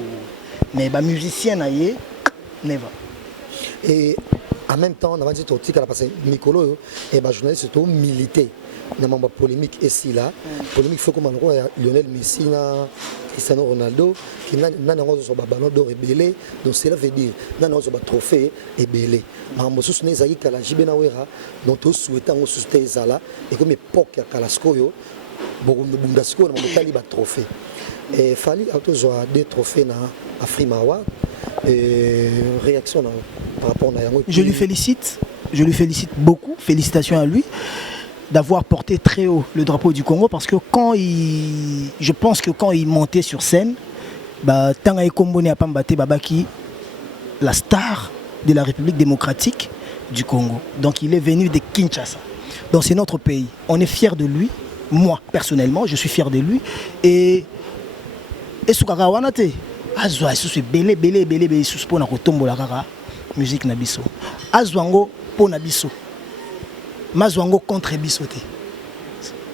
mais ba musicien na yé never. Et en même temps, on a dit que Nicolo est un journaliste surtout militaire. Il y a une polémique ici là. Polémique faut comme Lionel Messi, Cristiano Ronaldo, qui n'a pas de ballon d'or ébélé. Donc cela veut dire qu'il n'a pas de trophée ébélé. Mais on sous les aïeux à la Jibenawera, donc tous souhaitant au soutien là et comme époque à Kalaskoyo, beaucoup de Bundasko, on a des trophées. Et fallait avoir des trophées à Frimawa. Réaction par rapport à je lui félicite beaucoup, félicitations à lui d'avoir porté très haut le drapeau du Congo parce que je pense que quand il montait sur scène, Tanga Ekombone Apambate Babaki, la star de la République démocratique du Congo. Donc il est venu de Kinshasa. Donc c'est notre pays. On est fiers de lui. Moi personnellement, je suis fier de lui et Soukara Wanate. Azwa sous belé sous pona ko tombola kaka musique na biso azwango pona biso mazwango contre biso te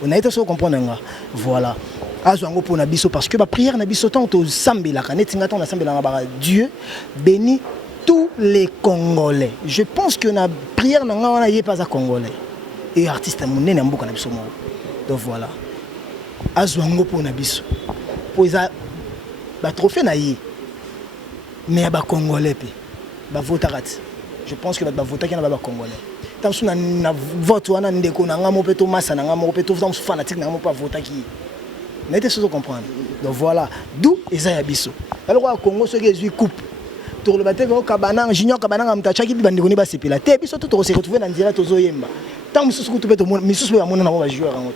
on a été so comprendre nga voilà azwango pona biso parce que ba prière na biso tant to sambela kanetinga tant na sambela ba Dieu bénit tous les Congolais. Je pense que na prière na nga wana yé pas à Congolais et artiste monene mboka na biso mo donc voilà azwango pona biso poza ba trophée na yé mais ba Congolais pe ba votarat je pense que ba voter qui na ba Congolais tant sous na vote wana ndeko na nga mo pe to massa na nga mo pe to fanatique na nga mo pas voter qui n'était sans comprendre donc voilà d'où ezaya biso alors Congo ce qui coupe tour le bateau au Kabana junior Kabana amtachaki bi bandeko ni ba sepela te biso to se retrouver dans nzela tozo yemba tant mususu kutu pe to misusu ya mona na ba joueur en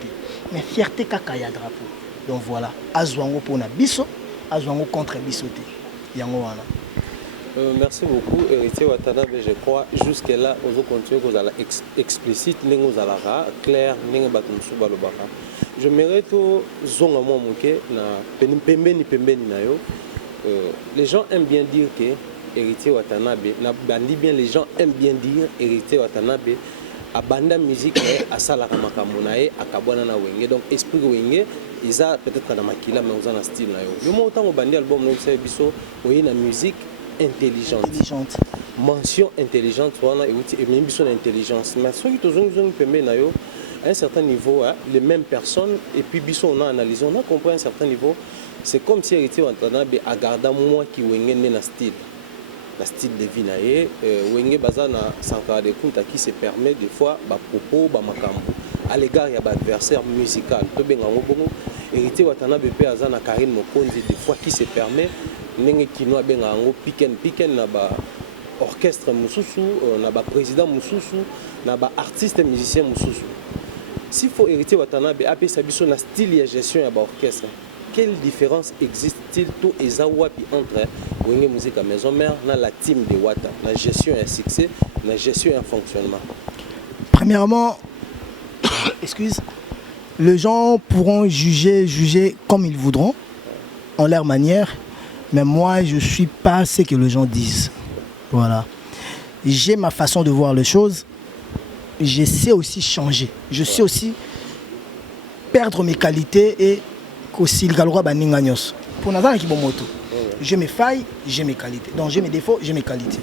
mais fierté kaka ya drapeau donc voilà azwango pona biso azwango contre bisoté yango wana. Merci beaucoup Héritier Watanabe, je crois jusque là on va continuer vous allez explicite ningo zalara clair ningo batumsu balobaka je mérite zonga mo moké na pembeni na yo les gens aiment bien dire que Héritier Watanabe na bandi bien les gens aiment bien dire Héritier Watanabe a banda musique à salaka makambo na ye akabwana na wenge donc esprit wenge isa peut-être na makila mais on a style na yo yo mo autant au bandi album no c'est biso oyi na musique intelligente. Mention intelligente wana et même biso na intelligence mais ceux qui tozongi pembe na yo à un certain niveau les mêmes personnes et puis biso on a analysé on a compris à un certain niveau c'est comme si Héritier Watanabe a gardé moi qui wenge na style la style de vie naie wenge bazana Sankara de Kunta qui se permet des fois ba propos ba makambo à l'égard il y a ba adversaire musical to benga ngobongo Héritier Watanabe pe azana Karim Mokonzi des fois qui se permet ndenge kino abenga yango piken na ba orchestre mususu na ba président mususu na ba artiste musicien mususu. S'il faut hériter Watanabe apesa biso na style ya gestion ya ba orchestre, quelle différence existe-t-il tout ezawapi entre Wenge Musique à Maison Mère na la team de Wata, la gestion et succès, la gestion et fonctionnement? Premièrement, excuse, les gens pourront juger comme ils voudront, en leur manière, mais moi je suis pas ce que les gens disent. Voilà. J'ai ma façon de voir les choses. Je sais aussi changer. Je sais aussi perdre mes qualités et aussi le galora baninganyos. Pour Nazan qui bon moto. J'ai mes failles, j'ai mes qualités. Donc j'ai mes défauts, j'ai mes qualités.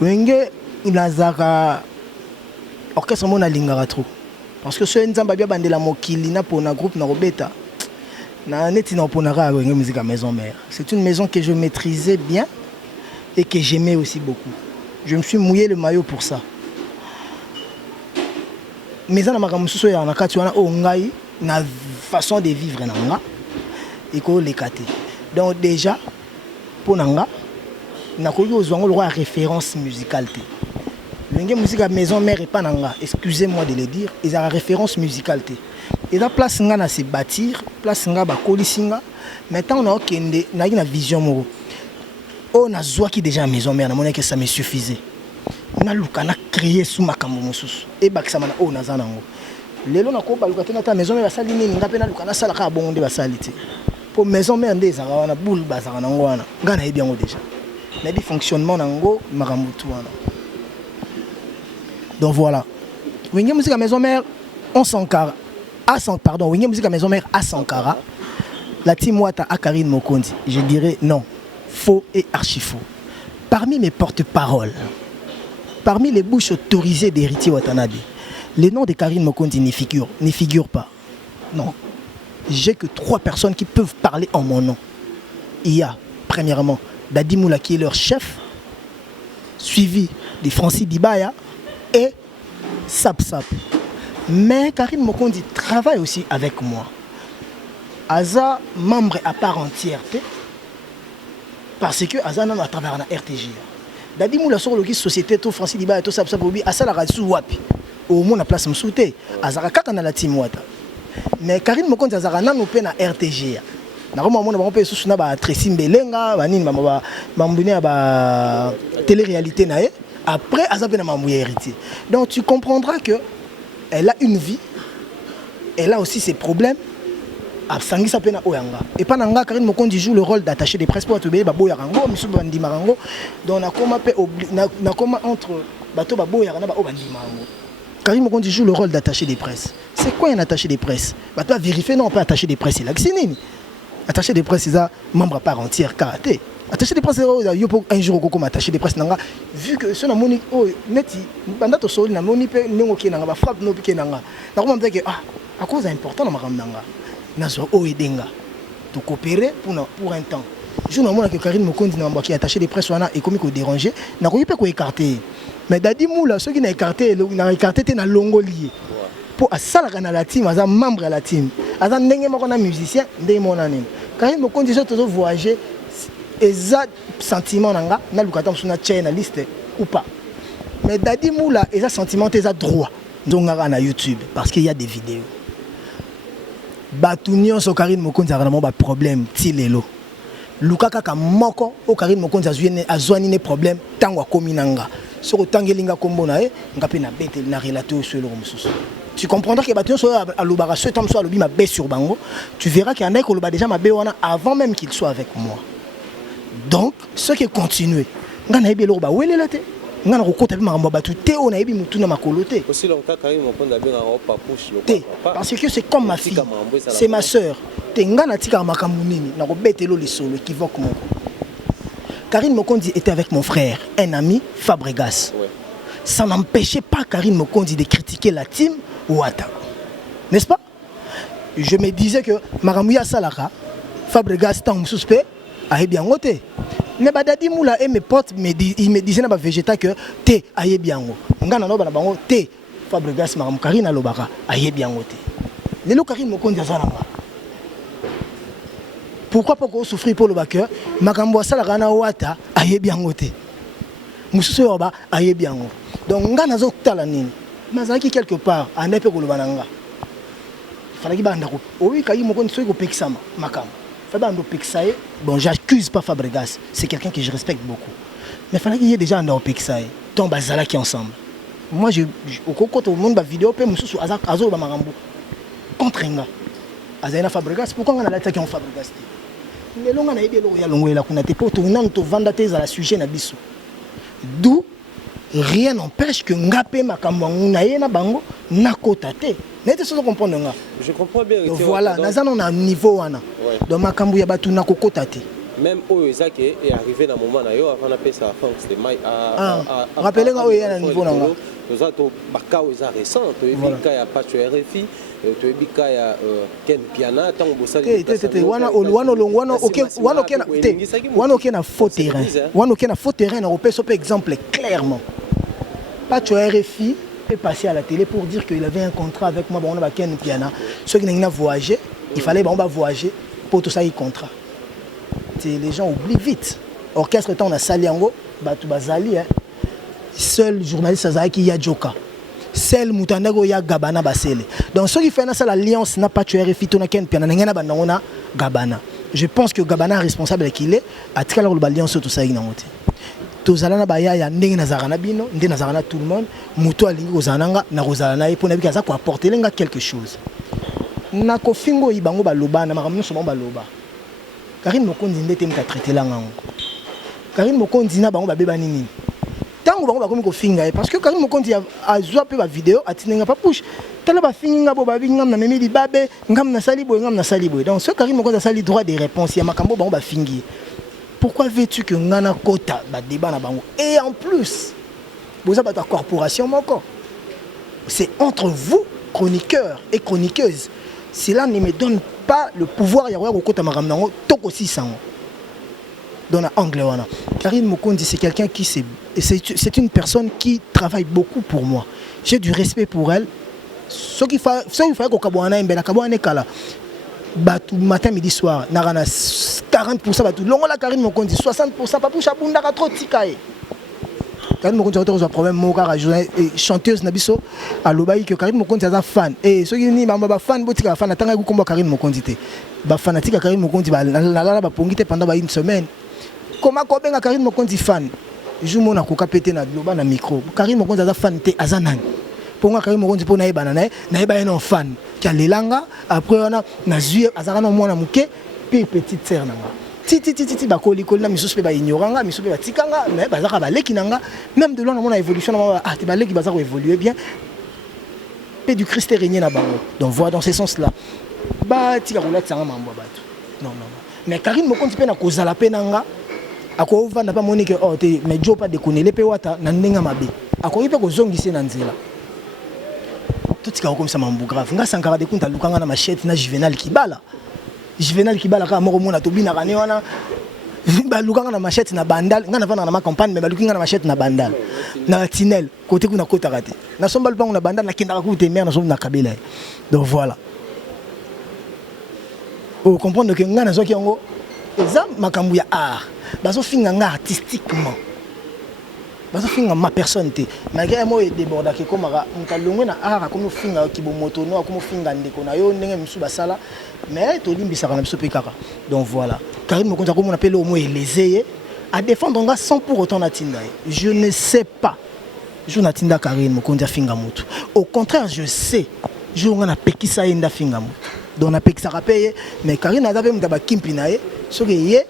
Wenge Nazara orchestre mona lingara trop. Parce que ce nzamba bia bandela mokili na pour na groupe na robeta. Na neti na ponara Wenge Musique à Maison Mère. C'est une maison que je maîtrisais bien et que j'aimais aussi beaucoup. Je me suis mouillé le maillot pour ça. Mais ça n'a pas de ya na kati wana o ngai na façon de vivre na nga et ko lekate. Donc déjà pour nanga na ko yo zwango le référence musicale te. Wenge Musique à Maison Mère et pas nanga, excusez-moi de le dire, ils ont référence musicale te. Et la place nga na se bâtir, place nga ba kolisinga, maintenant on a okende na une vision moro. On a zoa qui déjà à Maison Mère na monnaie que ça me suffisait. Na luka na créer sous makambo mosusu et bakisa mana o na zanango lelo na ko baluka tena ta Maison Mère basali nini ngape na luka na sala ka bongo nde basali te pour Maison Mère nde za wana boule bazaka nango wana ngana yebi yango déjà na bi fonctionnement nango makambo tu wana. Donc voilà, Wenge Musique à Maison Mère on Sankara Wenge Musique à Maison Mère à Sankara, la team Wata à Karine Mokondi, je dirais non, faux et archi faux. Parmi mes porte-paroles, parmi les bouches autorisées d'Héritier Watanabe, le nom de Karine Mokondi n'y figure pas. Non. J'ai que 3 personnes qui peuvent parler en mon nom. Il y a, premièrement, Dadi Moula qui est leur chef, suivi de Francis Dibaya et Sap Sap. Mais Karine Mokondi travaille aussi avec moi. Aza, membre à part entière, parce que Aza n'a pas travaillé à RTG. Dadi Moula sur le société tout Francis Dibaya tout ça bobi asala rasu wapi au moins la place msouté azara kaka na la team Wata. Mais Karine Mokondi azara nanu pe na RTG na koma mona ba pe susu na ba Tracy Mbelenga ba nini ba mambuni ba télé-réalité na e après azape na mamouya héritier. Donc tu comprendras que elle a une vie, elle a aussi ses problèmes. Et pendant Karine Mokondi joue le rôle d'attaché de presse pour atouber babo yarango misu bandi marango donc na koma entre bato babo yarana ba obandi marango. Karine Mokondi joue le rôle d'attaché de presse. C'est quoi un attaché de presse? Bato vérifier non pas attaché de presse là c'est nini. Attaché de presse c'est membre à part entière karaté. Attaché de presse yo pour un jour comme attaché de presse nanga vu que ce na moni oh neti banda to soli na moni pe nengo ki nanga ba frappe no piqué nanga. Na koma dire que à cause important na maram nanga. Nazo oedenga to coopérer pour un temps. Je ne sais pas que Karine Mokondi qui est attaché de presse et comme il déranger, n'a pas pu écarter. Mais Dadi Moula ceux qui n'a écarté na longo lié. Pour asala na la team, asa membre à la team. Asa ndenge moko na musicien, ndenge mona nini. Karine Mokondi so to voyager eza sentiment nanga na lukata msuna tche na liste ou pas. Mais Dadi Moula eza sentiment eza droit. Donc na YouTube parce qu'il y a des vidéos. Batunion so Karine Mokondi a vraiment un problème tilelo. Luka kaka moko o Karine Mokondi azwani ne problème tango kominanga. So tangelinga kombo na e ngape na bete na relater sur le mususu. Tu comprendras que Batunion so alobara ce temps so alobi ma baisse sur bango, tu verras qu'il y en a qui oloba déjà ma wana avant même qu'il soit avec moi. Donc ce qui continue. Ngana ebi lo ba welela te. Ngana kokota bi makambo batu te o na ebi mutu na makolo te. Aussi longtemps Karine Mokondi a bien en papouche le papa. Parce que c'est comme ma fille. C'est ma sœur. Te ngana tika makambo nini na ko betelo le solo équivoque moko. Karine Mokondi était avec mon frère, un ami Fabregas. Ouais. Ça n'empêchait pas Karine Mokondi de critiquer la team Wata. N'est-ce pas? Je me disais que Maramouya Salaka, Fabregas tant suspect, a bien voté. Mais Dadi Moula et mes potes ils me disaient dans végéta que te aye bien go. Ngana no bana bango te Fabregas Maram Karine alobaka aye bien voté. Lelo Karine Mokondi azalanga. pourquoi pas qu'on souffrir pour le backer makambo sala kana wata ayebi yango te mususu yoba ayebi yango donc nga nazo tala nini mazaki quelque part anepe ko lubananga falaki banda ko oui kayi moko nso ko pexama makambo fa bando pexaye bon j'accuse pas Fabregas c'est quelqu'un que je respecte beaucoup mais falaki y ait déjà ando pexaye donc bazala qui ensemble moi je au coco tout le monde ba vidéo pe mususu azo ba makambo contre nga azana Fabregas pourquoi on a l'attaqué en Fabregas les longs na yebelo ya longo la kuna te pour tout nan to vanda te za la sujet na biso d'où rien n'empêche que ngape makambo na yena bango na kota te n'était ce comprendre nga je comprends bien voilà nazana on a niveau wana donc makambo ya batu na kokota te même Oyezaki est arrivé dans moment na yo avant d'appeler sa fin c'était mai rappelez nga oyo na niveau nanga nous a to baka oza récent to ebika ya patch RFI to ebika ya Ken Piana tant bosali wana ok na faux terrain wana ok na faux terrain na repère par exemple clairement patch RFI est passé à la télé pour dire qu'il avait un contrat avec moi bon on a Ken Piana ceux qui n'ont voyagé il fallait on va voyager pour tout ça il contrat les gens oublient vite orchestre temps on a Saliango batu bazali seul journaliste azaki ya joka seul mutandako ya Gabana basele donc ceux qui fait ça l'alliance n'a pas tué RFI tona Ken Piana ngena banona Gabana je pense que Gabana responsable qu'il est à tika la alliance tout ça inangote tozalana baya ya ndenge nazarana bino ndenge nazarana tout le monde muto alingi kozananga na kozalana et pour na bikaza ko apporter lenga quelque chose na kofingo ibango baloba na makamno so baloba Karine Mokondi ndete mka traiter la ngango Karine Mokondi na bango babeba nini tango bango bakomi ko finga parce que Karine Mokondi a zoa pe ba vidéo atinenga pa push tala ba finga bo babi ngam na memi di babe ngam na sali boy ngam na sali boy donc ce Karine Mokondi a sali droit de réponse ya makambo bango ba fingi pourquoi veux-tu que ngana kota ba débat na bango et en plus vous avez ta corporation moko c'est entre vous chroniqueurs et chroniqueuses cela ne me donne pas le pouvoir ya ko kota makambo nango toko 600 dans l'angle. Karine Mokondi, c'est quelqu'un qui c'est une personne qui travaille beaucoup pour moi. J'ai du respect pour elle. Ce qu'il faut que Kabouana Mbena Kabouana Kala. Batu matin midi soir, narana 40% batu. Longo la Karine Mokondi 60% pas pour chabunda trop tikaye. Karine Mokondi a un problème moka chanteuse nabiso à l'obaï que Karine Mokondi est un fan et ceux qui ni mamba fan botika fan atanga ku komba Karine Mokondi te. Ba fanatique Karine Mokondi ba la ba pongite pendant une semaine. Comment Kobenga Karine Mokondi fan je mona ko kapete na loba na micro Karine Mokondi aza fan te azanani pour moi Karine Mokondi pona yeba na yeba un fan qui a lelanga après on na zuye azaka na mwana muke pe petite sœur nanga titi bakoli koli na misusu pe ba ignoranga misusu pe ba tikanga mais bazaka baleki nanga même de loin na mona évolution na te baleki bazaka évoluer bien pe du Christ régner na bango donc voilà dans ce sens là ba tika kola tsanga mambo bato non mais Karine Mokondi pe na kozala pe nanga ako vanda pa monique oh te mais jo pas déconner les pe wata na ndenga mabe ako ipe ko zongisi na nzela tout tika comme ça mambo grave nga sankara de kunta lukanga na machette na Juvenal Kibala ka moko mona to bina kane wana ba lukanga na machette na bandal nga na vanda na ma campagne mais ba lukinga na machette na bandal na tinel côté kuna kota raté na sombal pango na bandal na kindaka ku te mer na somba na kabela donc voilà vous comprendre que nga na zoki yango eza makambu ya art bazo finga nga artistiquement bazo finga ma personne te malgré moi déborda ke komaka mutalongo na art comme finga kibo moto no comme finga ndeko na yo ndenge misu basala mais to limbisaka na biso pe kaka donc voilà Karine Mokondi comme on appelle au moins les à défendre nga sans pour autant natinda je ne sais pas je natinda Karine Mokondi finga moto au contraire je sais je ngana pekisa enda finga moto donc na pekisa rapeye mais Karine a d'avoir mutaba kimpinaye so que ye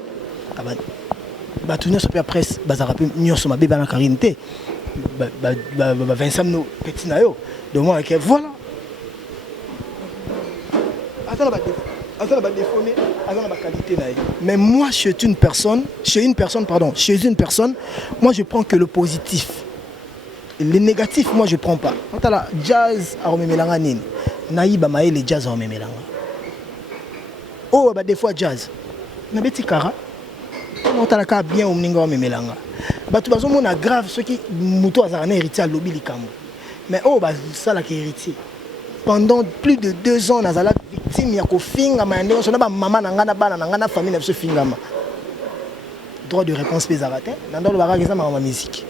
batunya super presse bazara pe nyoso mabe bana Karine te Vincent no petit na yo donc moi que voilà attends ba déformer attends ba qualité na mais moi chez une personne moi je prends que le positif le négatif moi je prends pas quand la jazz a rememelanga nini naïba maé les jazz a rememelanga oh ba des fois jazz na beti kara on t'a la bien au mninga memelanga batu bazomona grave ceux qui muto azana héritier lobi likambo mais oh bah ça la qui héritier pendant plus de 2 ans nazala team ya kofingama ya ndenge so na ba mama na nga na bana na nga na famille na biso fingama droit de réponse pe zarate na ndolo bakaka eza ma musique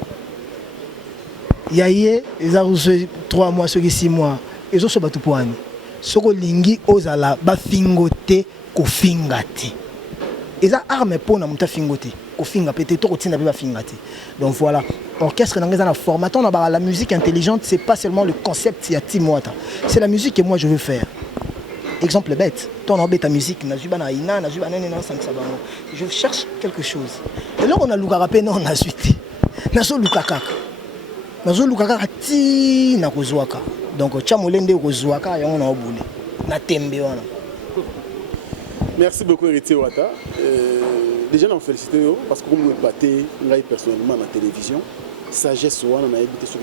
yaye eza 3 mois soki 6 mois ezo so batu poani soko lingi ozala ba fingote kofinga te eza arme pona muta fingote kofinga peut être kotina pe ba finga te donc voilà orchestre dans la formaton la musique intelligente c'est pas seulement le concept il y a Timouata c'est la musique que moi je veux faire exemple bête ton embête ta musique je cherche quelque chose et là on a Lukarapé non on a suite nazo Lukakaka ti na kozwaka donc chamolende kozwaka ya on a obule na tembe wana. Merci beaucoup Héritier Wata. Déjà on félicite parce que comme nous batté personnellement dans la télévision sagesse wana na ebité sur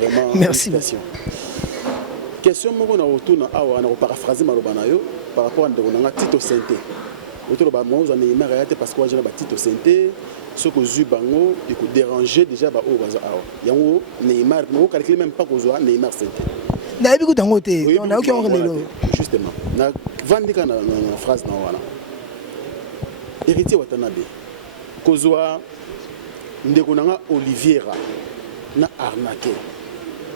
vraiment merci. Question moko na retourna awa na paraphraser maloba na yo par rapport à ndeko na Tito Sente. Autour ba mozo na Neymar ayate parce que wajana ba Tito Sente ce que zu bango et que déranger déjà ba o baza awa. Yango Neymar no calculer même pas ko zo Neymar Sente. Na ebi kutango te on a aucun relelo justement. Na vandika na phrase na wana. Héritier Watanabe. Kozwa ndeko nanga Oliviera na arnaqué.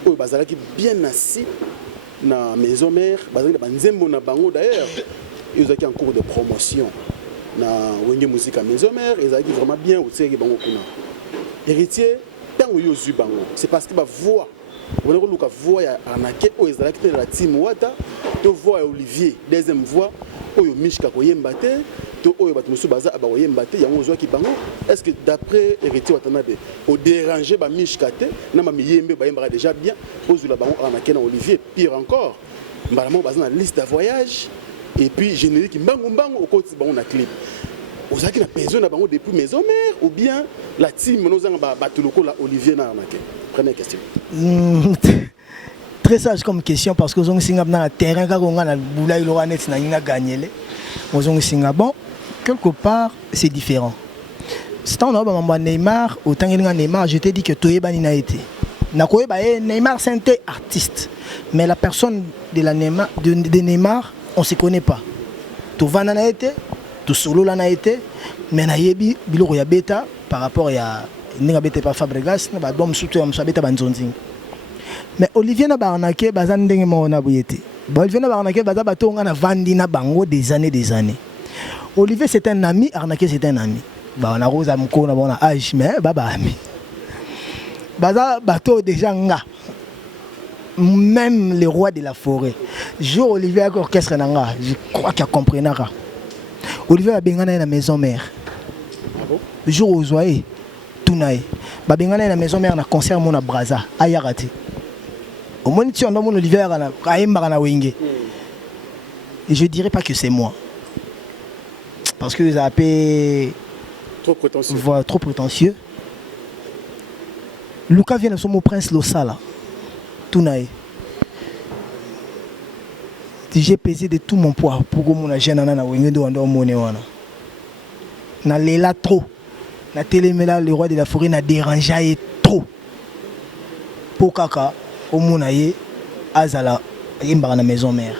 Oyo bazalaki bien assis na maison mère, bazalaki na nzembo na bango d'ailleurs. Ils étaient en cours de promotion na Wenge Musique à maison mère, ils étaient vraiment bien au tseki bango kuna. Héritier tango yo zu bango, c'est parce que ba voix on a lu ka voix ya arnaqué oyo ezalaki te la team Wata, to voix ya Olivier, deuxième voix oyo Mishka koyemba te. Est-ce que d'après Héritier Watanabe, au déranger ba Mishkate, na miyembe ba yemba déjà bien, pose la bango arnaqué na Olivier, pire encore, mbalamo bazan na liste de voyage et puis générique mbango au côté bango na clip. Vous avez na besoin na bango depuis maison mère ou bien la team nous ba batuloko la Olivier na arnaqué. Première question. Très sage comme question parce que on singa na terrain ka konga na bula ilora net na ninga gagner. On singa bon. Quelque part, c'est différent. Si on a Neymar, autant que Neymar, je t'ai dit que Toyeba n'a été. Neymar, c'est un artiste. Mais la personne de Neymar, on ne se connaît pas. Tout Van n'a été, tout Solo n'a été, mais Nayebi, Bilo Beta, par rapport à Ningabete par Fabregas, mais Olivier Nabarnake, Bazan Dengemo Nabouyete. Olivier Nabarnake, Bazabato, on a vendu na bango des années. Olivier c'est un ami, arnaqué c'est un ami. Bah on a rose à mon on a bon âge mais baba ami. Baza bateau déjà nga. Même le roi de la forêt. Jour Olivier avec orchestre nanga, je crois qu'il a compris nara. Olivier a bengana na maison mère. Ah bon? Le jour où zoé tunaï. Ba bengana na maison mère na concert mon à Braza, ayarati. Au moins tu on a mon Olivier na kaimba na wenge. Et je dirais pas que c'est moi. Parce que vous avez trop prétentieux. Voilà, trop prétentieux. Lucas vient de son mot prince Losala. Tout naï. J'ai pesé de tout mon poids pour que mon jeune nana wengendo ando monnaie wana. Na lela trop. Na télémela le roi de la forêt n'a dérangé trop. Pour kaka au monaye azala yimba na maison mère.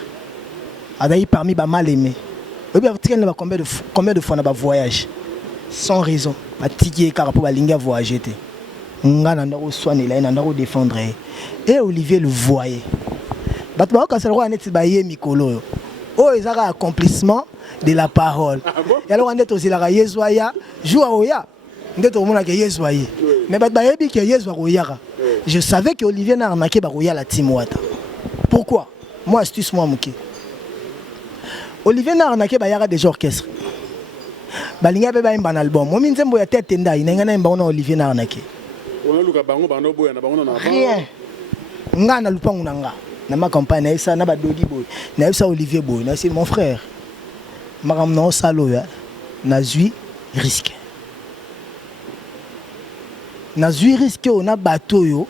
Adaï parmi ba mal aimé. Combien de fois on a voyage sans raison, à ticket car pour la voyager. On a soigné là, on a défendre. Et Olivier le voyait. Quand c'est le roi net baillé Mikolo. Oh, ils ont un accomplissement de la parole. Et alors on est aussi la Yezoya, joue à Oya. On est au monde qui Yezoya. Mais baillé qui Yezoya. Je savais que Olivier n'a arnaqué Baroya la Timouata. Pourquoi? Moi astuce moi Mouki. Olivier n'a arnaqué bayara des orchestres. Balinga be ba un album. Moi minzembo ya tête tenda inenga na mbona Olivier n'a arnaqué. On a luka bango bando boya na bango na. Rien. Nga na lupangu nanga. Na ma campagne na ça na ba Dodi boy. Na ça Olivier boy, na c'est mon frère. Maram no salo ya. Na zui risque. Na zui risque on a bateau yo.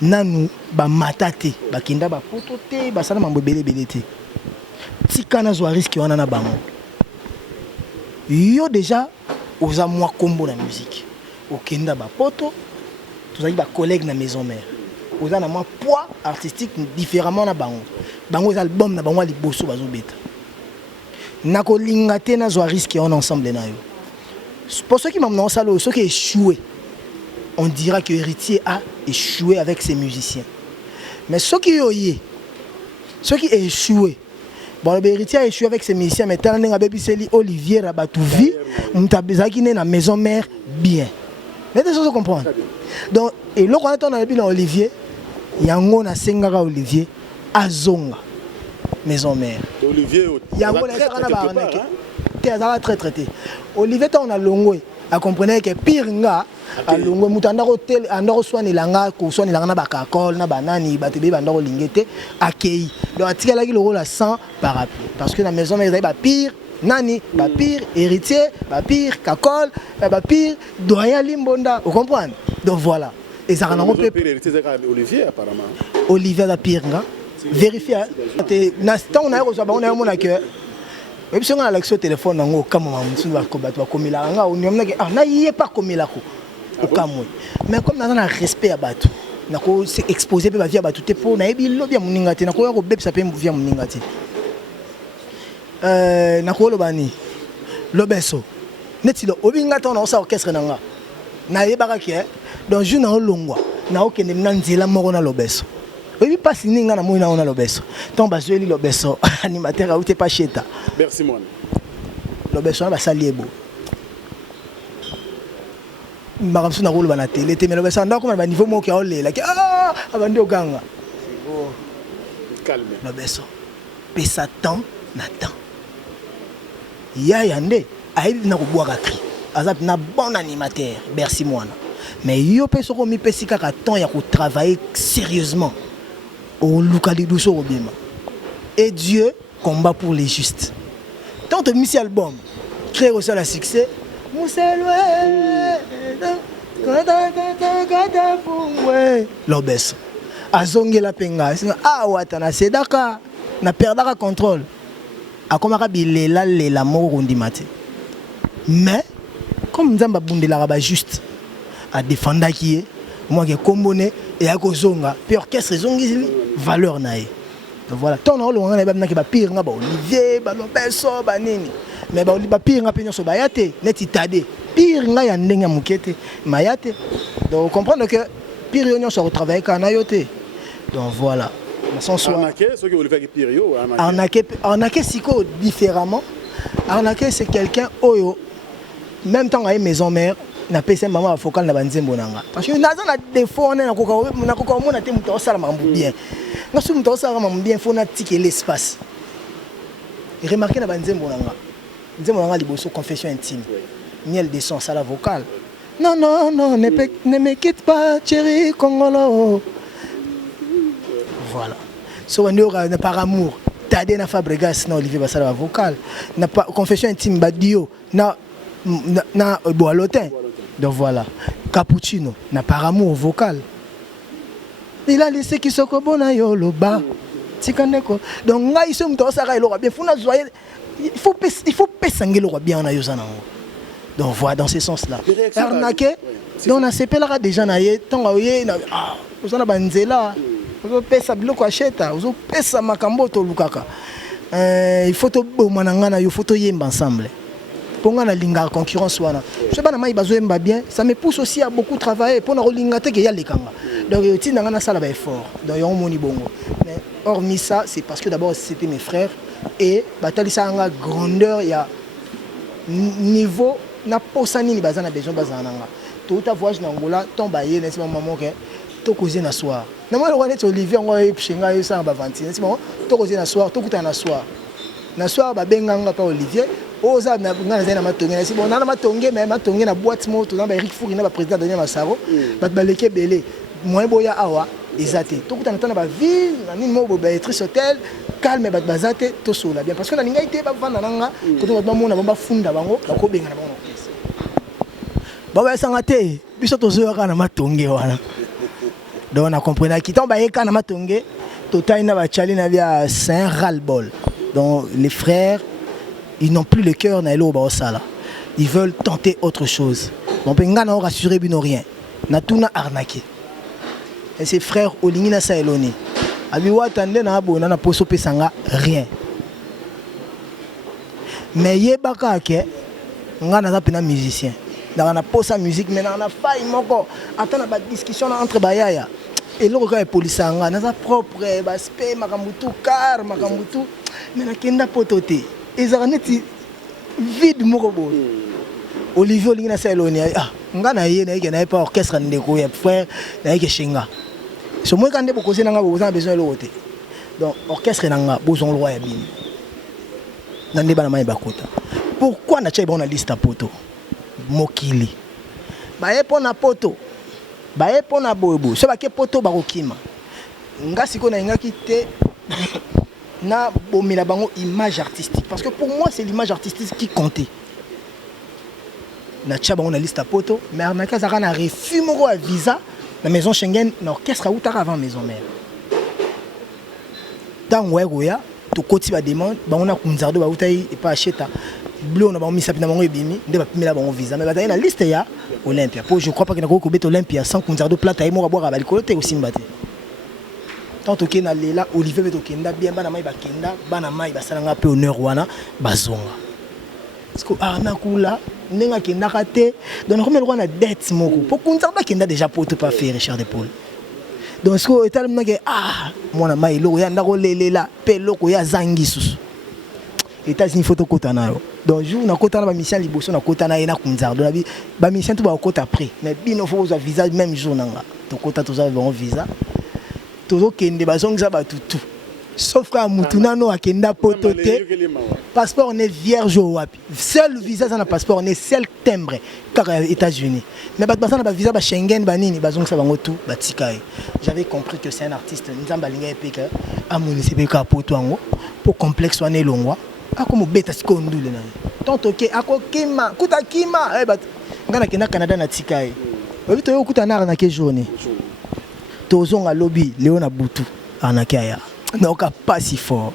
Nanu ba matate, ba kinda ba potote, ba sala mambo belé te. Tikana zo risque wana na bango. Yo déjà aux moi combo la musique. Au kenda ba poto, tous ba collègues na maison mère. Aux na moi poids artistique différemment na bango. bango album na bango liboso bazobeta nakolinga te nazwa risque on ensemble na yo pour ceux qui m'ont salo ceux qui échoué on dira que Héritier a échoué avec ses musiciens mais ceux qui échoué bon le Héritier a échoué avec ses musiciens mais tant nga bebiseli Olivier Rabatouvi mutabezaki na maison mère bien mais tu comprends donc et là quand on a bien Olivier yango na sengaka Olivier azonga maison mère Olivier yango na sengaka na barnake te azala très traité Olivier on a longo a comprenait que pire nga a longo mutanda hotel andako soanelanga ko soanelanga na bakakol na banani batebe bandako lingete akei donc atikala ki le rôle à 100 par rapport parce que la maison mère ba pire nani ba pire Héritier ba pire kakol ba pire doyen limbonda vous comprenez donc voilà et ça rend Olivier apparemment Olivier la pire nga vérifier na temps on a reçu on a mon accueil et puis on a l'accès au téléphone nango kama mutsu ba kobatwa komila nga on yomna ke na yé pas komila ko okamwe mais comme dans un respect à bato nako c'est exposé pe ba via bato te po na yebi lo bia muninga te nako ko bebisa pe via muninga te nako lo bani lobeso neti lo obinga ton na sa orchestre nanga na yebaka ke donc je na olongwa na okende na nzela moko na lobeso obi pasi ninga na moina ona lobeso ton bazweli lobeso animateur a outé pas cheta merci mon lobeso na basali ebo makamsu na rolo bana télé te mais lobeso ndako na niveau moko ya olela ke abandi oganga calme lobeso pesa temps na temps ya yande ayebi na kobwaka cri azap na bon animateur merci moi mais yo peso ko mi pesi kaka temps ya ko travailler sérieusement au lukali douso obima et Dieu combat pour les justes tant de mis album créer aussi le succès muselwe lobeso azongela penga watana sedaka na perdaka contrôle akomaka bilela lela moko ndimate mais comme nzamba bundelaka ba juste a défendaki moi ke kombone et a kozonga puis orchestre zongi valeur nae voilà ton on longa na ba ba pire nga ba Olivier ba lobeso ba nini mais ba pire nga penyo so ba yate neti tade pire nga ya ndenga mukete mayate donc comprendre que pire yo nyonso retravailler kana yote donc voilà sans soi arnaquer ce que Olivier pire yo arnaquer siko différemment arnaquer c'est quelqu'un oyo même temps à maison mère na pesa maman focal na banzembo nanga parce que naza na défaut na koka mona te muto sala mambu bien ngasu muto sala mambu bien faut na ticket l'espace remarquer na banzembo nanga liboso confession intime miel de son sala vocal non ne me quitte pas chérie congolo voilà so on aura par amour tade na Fabregas na Olivier basala vocal na confession intime badio na boalotin donc voilà cappuccino na par amour vocal il a laissé qui se kobona yo lo ba tikandeko donc ngai so mto saka ilo bien faut na joyer il faut pesange lo bien na yo sana donc voilà dans ce sens là arnaquer donc on a sepelaka déjà na ye tonga ye na uzana banzela uzo pesa biloko acheta uzo pesa makambo to lukaka il faut to bomana na yo faut to yemba ensemble pour nga na linga concurrence wana je sais pas na mai bazo yemba bien ça me pousse aussi à beaucoup travailler pour na linga te ke ya lekanga donc yo tinanga na sala ba effort donc yo moni bongo mais hormis ça c'est parce que d'abord c'était mes frères et batalisa nga grandeur ya niveau na posani ni bazana besoin bazana nga tout à voyage na Angola tomba ye nesi maman ke to causer na soir na moi le Olivier ngo pshinga yo sa ba 21 nesi maman to causer na soir to kuta na soir ba benganga pa Olivier oza na ngana zena matonge nesi bon na matonge mais matonge na boîte moto na ba Eric Fouri na ba président Daniel Massaro ba baleke belé moi boya awa ezate to kuta na ba ville na nini mo ba Beatrice Hotel calme ba bazate to sola bien parce que na linga ite ba vanda nanga ko to ba mona ba funda bango ba ko benga na bango baba sanga te biso to zoka na matonge wana donc on a compris qui tombe à na matonge total na ba chali na via Saint Ralbol donc les frères ils n'ont plus le cœur na elo ba osala ils veulent tenter autre chose donc penga na rassurer bino rien na tuna arnaquer et ses frères olingi na sa eloni abi wata nde na abona na poso pesanga rien mais yebaka ke nga naza pena musicien na posa musique mais na faille moko ata na ba discussion entre bayaya eloko ka epolisa nga naza propre baspe makambutu car makambutu mais nakenda poto te ezaka neti vide moko boye Olivier olingi na saloni nga na ye na yeke na ye pa orchestre ndeko ya frère na yeke shinga so moi quand ndeko kosi nanga boza besoin eloko te donc orchestre nanga bozong loi ya bini na ndeba na mai bakota pourquoi na tchai na liste poto mokili baye pona poto baye pona bobo so bake poto bakokima nga siko na ngaki te na bomela bango image artistique parce que pour moi c'est l'image artistique qui comptait na tchaba on a liste à poto mais arnaque ça na refus moko à visa la maison Schengen na orchestre outara avant maison mère tant ouais goya to koti ba demande ba on a kunzardo ba utai et pas acheta bleu on a ba misa pina bango ebimi nde ba pimela bango visa mais ba na liste ya Olympia pour je crois pas que na ko bet Olympia sans kunzardo plata et mo boire ba likolo te aussi mbate tant que na lela Olivier beto kenda bien bana mai ba kenda bana mai ba salanga pe honneur wana bazonga parce que arnakula nenga kenda raté donc comme le roi na dette moko pour kunzardo kenda déjà pour te pas faire Richard de Paul donc ce que etal mna ke mwana mai loko ya ndako lelela pe loko ya zangi susu États-Unis photo kota na yo donc jour na kota na ba mission liboso na kota na ena kunzardo na ba mission tout ba kota après mais bino faut za visa même jour nanga to kota to za bon visa to kende ba zonga ba tutu sauf que mutuna no akenda poto te passeport on est vierge wapi seul visa ça na passeport on est seul timbre car États-Unis mais ba na ba visa ba Schengen ba nini ba zonga sa bango tout ba tikaye j'avais compris que c'est un artiste nzamba linga epeka a municipal ka poto ngo pour complexe wana elongwa akomo beta siko ndule na tonto ke akokima kuta kima ba ngana kena Canada na tikaye obi to yokuta na ke journée tozonga lobby Léona Boutou anaki aya mais on pas si fort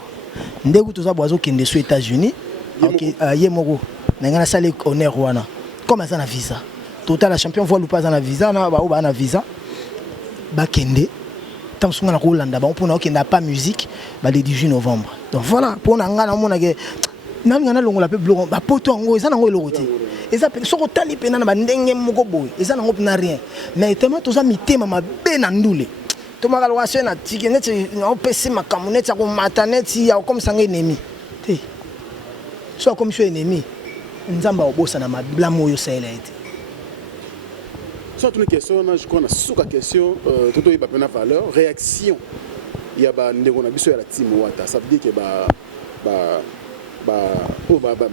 ndeko toza boazo kende aux États-Unis OK yemoko ngana sale honneur wana comme ça na visa total la champion voile ou pas na visa na ba na visa ba kende tant songa na kolanda ba on n'a pas musique ba le 18 novembre donc voilà pour na ngana mona ke na ngana longola pe blog ba poto ngo eza nango eloko te eza pe soko tali pe na ba ndenge moko boy eza nango na rien mais tellement toza mitema mabe na ndule tomaka location na tiki neti na opesi makambo neti ya komata neti ya comme sanga ennemi te so comme je suis ennemi nzamba obosa na mablamu oyo sala ete soit une question je connais suka question toto iba pena valeur réaction il y a ba ndeko na biso ya la team Wata ça veut dire que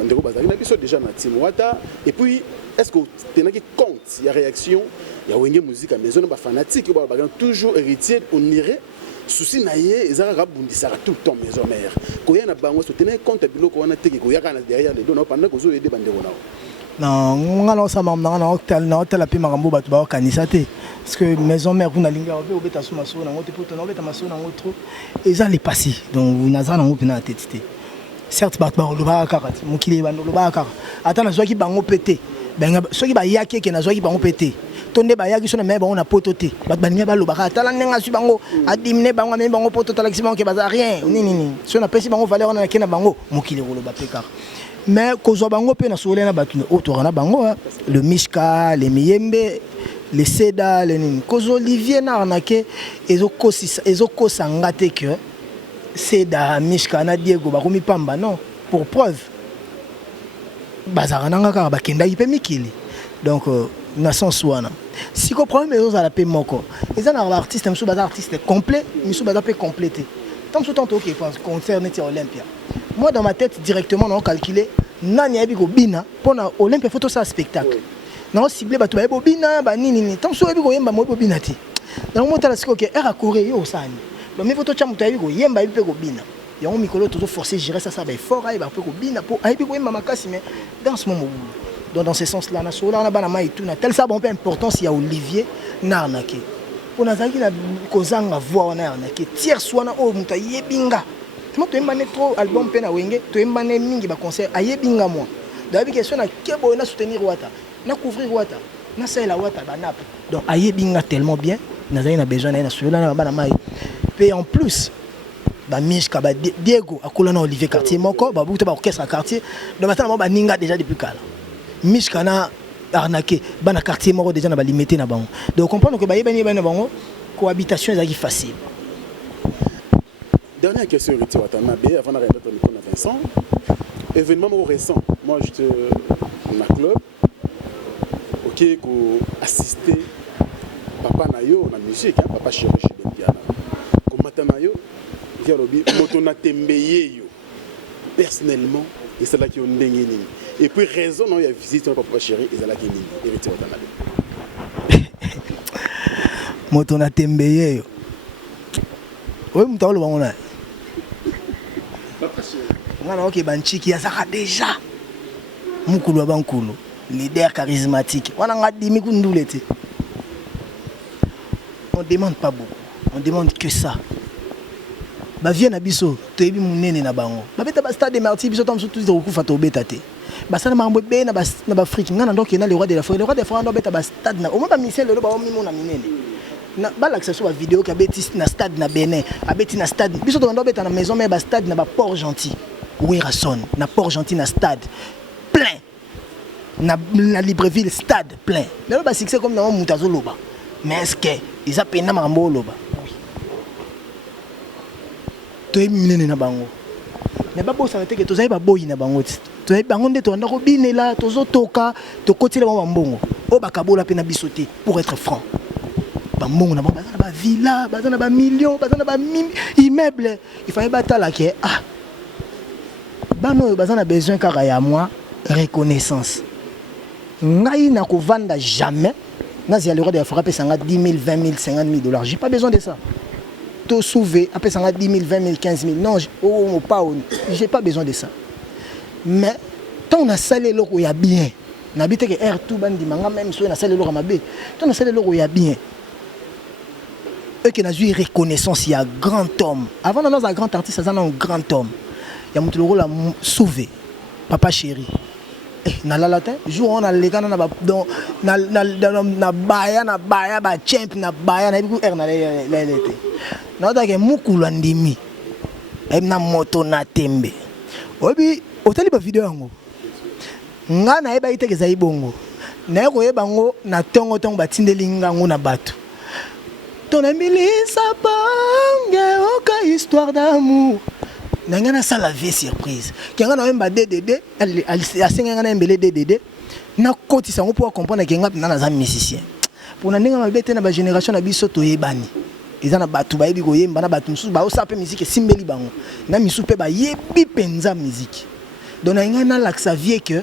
ndeko bazali na biso déjà na team Wata et puis est-ce que tenaki compte il y a réaction il y a wenge musique à maison ba fanatique ba toujours héritier on irait souci na ye ezaka kabundisa tout le temps maison mère ko ya na bango so tenaki compte biloko wana teke ko yaka na derrière les deux pendant que zo aider bandeko na non ngalo sa mamna na hotel na hotel api makambo batu ba kanisa te parce que maison mère kuna linga obe obeta suma so na ngote poto na obeta maso na ngotro eza les passé donc naza na ngope na tête te certes batu ba loba kakati mukili ba loba kaka ata na zwaki bango pété benga soki ba yaki ke na zwaki bango pété tonde ba yaki so na me bango na poto te batu baninga ba loba ata la nenga su bango adimine bango me bango poto talaki bango ke baza rien nini so na pesi bango valeur na kena bango mukili loba pe kaka mais kozo bango pe na solena batu autour na bango le mishka les miyembe les seda les nini kozo Olivier na arnaqué ezoko sangate que seda mishka na Diego bakomi pamba non pour preuve bazara nanga ka bakenda ipe mikili donc na sens wana si ko problème ezo la pe moko ils ont l'artiste monsieur bazar artiste complet monsieur bazar peut compléter tant OK pense concert net Olympia. Moi dans ma tête directement on a calculé nani yebi ko bina pona Olympia photo ça spectacle na ciblé bato ba bina ba nini tant so yebi ko yemba mo bina ti donc moi tala siko ke era corée yo sani donc mes photos chamuta yebi ko yemba yebi ko bina yango mikolo toujours forcer gérer ça ba fort ay ba ko bina po yebi ko yemba makasi mais dans ce moment donc dans ce sens là na so là na bana mai tout na tel ça bon peu importance il y a Olivier na arnaqué pour nazaki na kozanga voix na arnaqué tiers soit na o muta yebinga moi tu aimes trop album pena wenge tu aimes mingi ba concert ayebinga moi d'ailleurs question na kebo na soutenir Wata na couvrir Wata na sala Wata ba nap donc ayebinga tellement bien nazali na besoin na sur là na bana mai Et en plus, Mishka, Diego, Akulana Olivier Cartier, Moko, Babouta, orchestre à Cartier, de maintenant, Ninga déjà depuis Kala. Mishka na arnaqué, Bana Cartier, Moko déjà n'a pas limité na bango. Donc, comprendre que Baïbani Bango, cohabitation est facile. Dernière question, Héritier Watanabe, avant d'arriver à ton Vincent. Événement récent, moi j'étais dans un club, ok, pour assister Papa Nayo la musique, hein, Papa Chéri chez Piano. Comme Matanayo, il y a le Motona Tembeye personnellement, et c'est là qui ont dégainé. Et puis raison, il y a visité Papa Chéri, et c'est là qui est Héritier Watanabe. Motona Tembeye. Oui, je suis ngana oke banchiki yazaka déjà mukulu wa bankulu leader charismatique wana ngadimi kundulete. On demande pas beaucoup, on demande que ça. Ba vie na biso toyebi munene na bango babeta ba stade martyr biso tam surtout ko kufa to beta te ba sana mambo be na ba fric ngana ndoke na le roi de la forêt ndo beta ba stade na o mo ba misel le ba o mimo na minene na ba l'accession à vidéo ka beti na stade na Benin abeti na stade biso to ndo beta na maison mais ba stade na ba Port Gentil. Oui, Rasson, na Port Gentil, na stade plein. Na Libreville, stade plein. Mais là, c'est comme dans Moutazo Loba. Mais est-ce que ils ont peine à Mambo Loba? Oui. Tu es miné na bango. Mais pas beau ça que tu as pas beau na bango. Tu es bango de ton robine là, tu as toka, tu côté là mbongo. O bakabo la peine à bisoter pour être franc. Bambongo na ba villa, bazana ba millions, bazana ba immeuble. Il fallait battre là que ah bano bazana besoin kaka ya moi reconnaissance ngai na ko vanda jamais nazi ya le roi de la forêt pesanga 10 000 20 000 50 000 dollars. J'ai pas besoin de ça. To souver après sanga 10 000 20 000 15 000 non j'ai pas besoin de ça. Mais tant on a salé loko ya bien n'habite que air tout bandi manga même so na salé loko mabe tant on a salé loko ya bien eux qui n'a eu reconnaissance il y a grand homme avant dans un grand artiste ça un grand homme. Il y a mon la sauvé Papa Chéri na la latin jour on a les gars na baya ba champ na baya na biku er na lete na dake mukulu ndimi na moto na tembe obi otali ba video yango nga na eba ite kezai bongo na ko yeba ngo na tongo batindeli ngango na bato ton amilisa bange oka histoire d'amour. Nangana ça la vie surprise. Kenga na memba DDD, asenga na mbele DDD. Na koti sango pour comprendre kenga na za musicien. Pour na ninga mabete na ba génération na biso to yebani. Ezana batu ba yebi ko yemba na batu musu ba o sape musique simbeli bango. Na misu pe ba yebi penza musique. Donc na ngana laksa vie que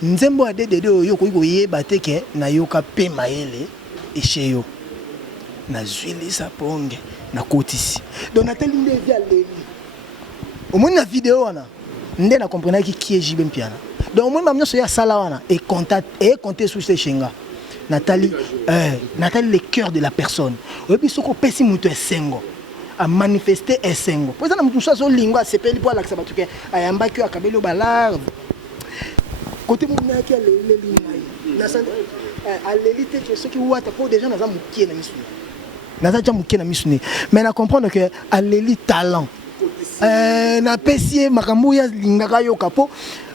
nzembo a DDD yo ko yeba te ke na yoka pe maele et chez yo. Na zwili sa ponge na kotisi. Donc na telinde via leli. Au moins la vidéo wana ndé na comprendre qui est JB Piana. Donc au moins mamno so ya sala wana et compter sur ces chenga. Nathalie le cœur de la personne. Et puis soko pesi muto esengo a manifester esengo. Pour ça na mutu so lingwa sepeli pour l'accès batuke ayamba ki akabelo balar. Côté mona ki le lingwa. Na sa à l'élite que ceux qui ouata pour déjà na za mukie na misuni. Na za ja mukie na misuni. Mais na comprendre que à l'élite talent na pesier makambo ya lingaka yo kapo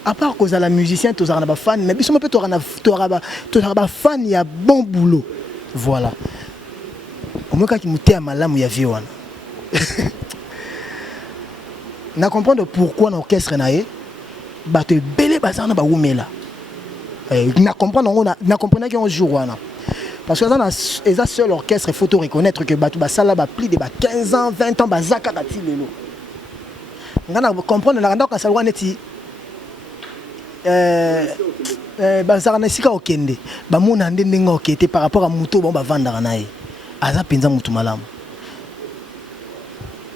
à part cause à la musicien tous na ba fan mais biso peut to ba fan ya bon boulot voilà au moins quand qui muté malamu ya vie wana na comprendre pourquoi na orchestre na ye ba te belé bazana ba wumela na comprendre que un jour wana parce que ça est seul orchestre il faut te reconnaître que batu ba sala ba plus de 15 ans 20 ans ba zakaka ti lelo. On comprend que la salwa neti bazara na sika okende ba mona ndenge ngokete par rapport à muto bon ba vanda na ye aza penza mutu malamu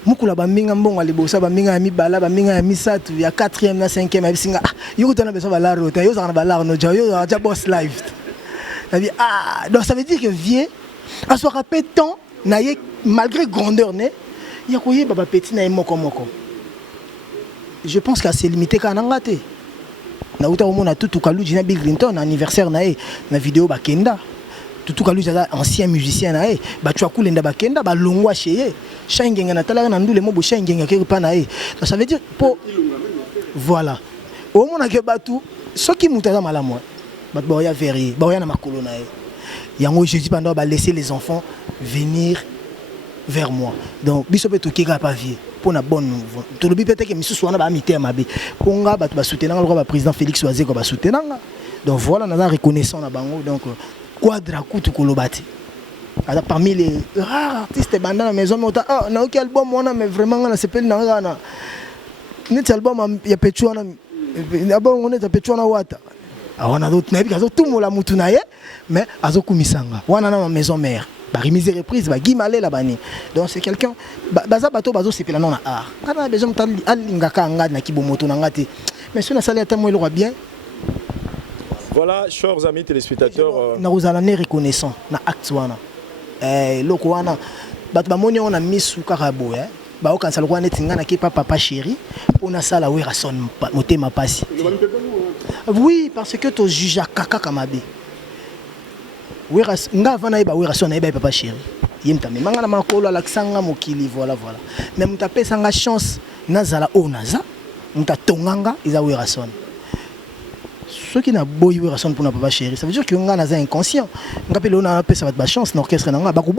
mukula ba minga mbongo libosa ba minga ya mibala ba minga ya misatu ya 4e na 5e ya bisinga yo tona beso ba la rota yo za ba la no yo ja boss live donc ça veut dire que vient à soit répétant na ye malgré grandeur né ya koye baba petit na moko moko. Je pense que c'est limité quand on a raté. Na uta au monde tout kalu jina Bill Clinton anniversaire na vidéo bakenda. Tutu Kalu c'est ancien musicien na ba tu akulenda bakenda ba longwa chez Shangenga na tala na ndule mo bo Shangenga ke pa na donc ça veut dire pour voilà au mona ke batu soki mutaza malamu bat ba ya verrier ba ya na makolo na yango je dis pendant ba laisser les enfants venir vers moi donc biso pe to kika pa vie pour na bonne to lobi peut-être que misu wana ba amité mabe ponga bat ba soutenir le roi président Félix Oazé ko ba soutenir donc voilà na reconnaissant na bango donc Quadra kutu kolobati alors parmi les rares artistes dans la maison mais ah na aucun album on a mais vraiment on s'appelle na net album ya pechuana album on est pechuana wata awana d'autres na bikazo tout mola mutu na ye mais azokumisanga wana na maison mère ba remise reprise ba gimale la bani donc c'est quelqu'un baza bato bazo sepela non na art kana besoin tali alingaka ngadi na kibomoto na ngati mais si on a salé tellement il aura bien. Voilà, chers amis téléspectateurs. Nous allons reconnaissant na acte wana. Loko wana bat ba moni on a mis sous carabo ba okan sala kwa netinga na kipa papa chéri on a sala wera son motema pasi. Oui, parce que to juge kaka kamabe. Wera nga vana ba wera son na ba papa chéri. Yemta me manga na makolo alaksanga mokili voilà. Mais mutape sanga chance nazala onaza mutatonganga iza wera son. Ceux qui n'ont pas eu raison pour ne pas chérir, ça veut dire que nous sommes inconscients. Nous avons une chance, l'orchestre n'a pas eu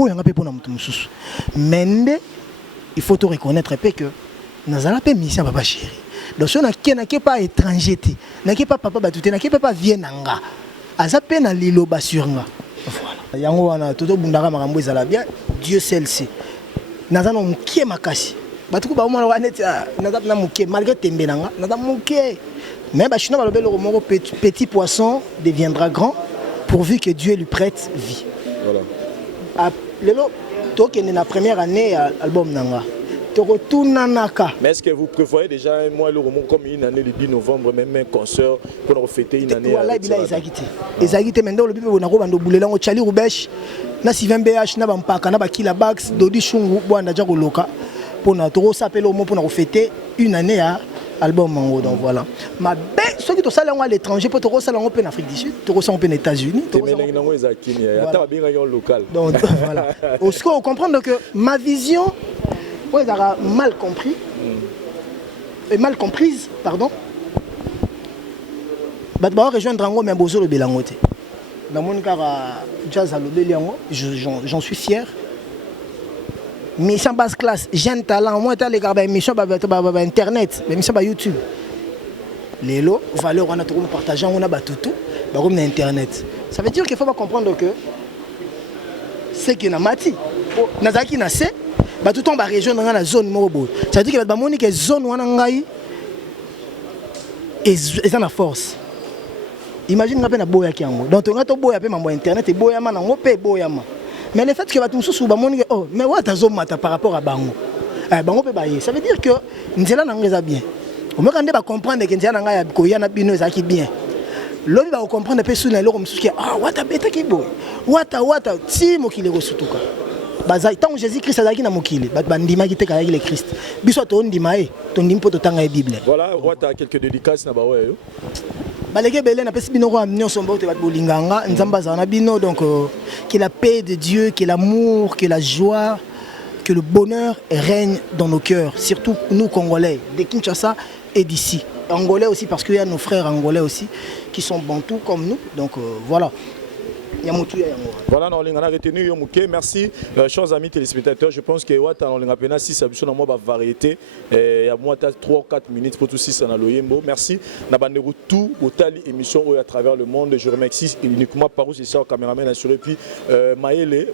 chance. Mais il faut reconnaître que nous avons une mission pour ne pas chérir. Donc si on n'a pas étranger, n'a pas papa batouté, n'a pas papa vienanga, aza pe na lilo basuranga. Voilà. Yango wana toto bundara makambo ezala bien, Dieu seul sait. Naza no mukie makasi. Batuku ba mwana wana naza na mukie malgré tembenanga, naza mukie. Mais le petit poisson deviendra grand pourvu que Dieu lui prête vie. Voilà. La première année album nanga. Mais est-ce que vous prévoyez déjà moi le roman comme une année le 10 novembre même un concert pour fêter une année? Voilà, il a exagité maintenant le bibo na ko bando bulela ngo Charlie Rubesh na Sylvain BH na bampaka na bakila Bax Dodi Shungu bwana ja ko loka pour na to s'appeler au mot pour fêter une année à album mango donc voilà ma belle ceux qui to sala à l'étranger pour to sala en Afrique du Sud to sala en États-Unis to local donc voilà au ce qu'on comprendre que ma vision ouais ça mal compris et mal comprise pardon bat ba rejoindre ngo mais bozo le belangote dans mon cas jazz à l'obeliango j'en suis fier. Mission basse classe, jeune talent, moi t'as les gars mission internet, mission YouTube. Les lots, valeur on a tout partagé, on a battu tout, comme internet. Ça veut dire qu'il faut pas comprendre que c'est qu'il y a mati. Nazaki na se, ba tout on va région dans la zone mobile. Ça veut dire que ba monique zone wana ngai et ça force. Imagine ngapé na boya kiango. Donc on a to boya pe mambo internet et boya mana ngope boya ma. Mais le fait que tu me souviens, oh, mais ouais, tu as par rapport à Bango. Bango peut bailler. Ça veut dire que nous sommes bien. On va comprendre que nous sommes bien. L'homme va comprendre que nous sommes bien. Ah, what a bêta qui boy. What a ti mokile rosutuka. Baza tant Jésus-Christ a dit na mokile. Bandima qui te kaya le Christ. Biso to ndimae, to ndimpo to tanga Bible. Voilà, what a quelques dédicaces na bawe yo. Balege bele na pesi bino ko amnyo sombo te bat bolinganga nzamba za na bino donc que la paix de Dieu, que l'amour, que la joie, que le bonheur règne dans nos cœurs, surtout nous Congolais de Kinshasa et d'ici. Angolais aussi parce qu'il y a nos frères angolais aussi qui sont bantous comme nous. Donc voilà. Voilà, on a retenu. Merci, chers amis téléspectateurs. Je pense que on a peine 6 variété. Il y a moins 3 ou 4 minutes pour tout 6 dans l'Oyembo. Merci. Nous avons tout au émission à travers le monde. Je remercie uniquement par où c'est ça, caméraman assuré. Puis Maëlle,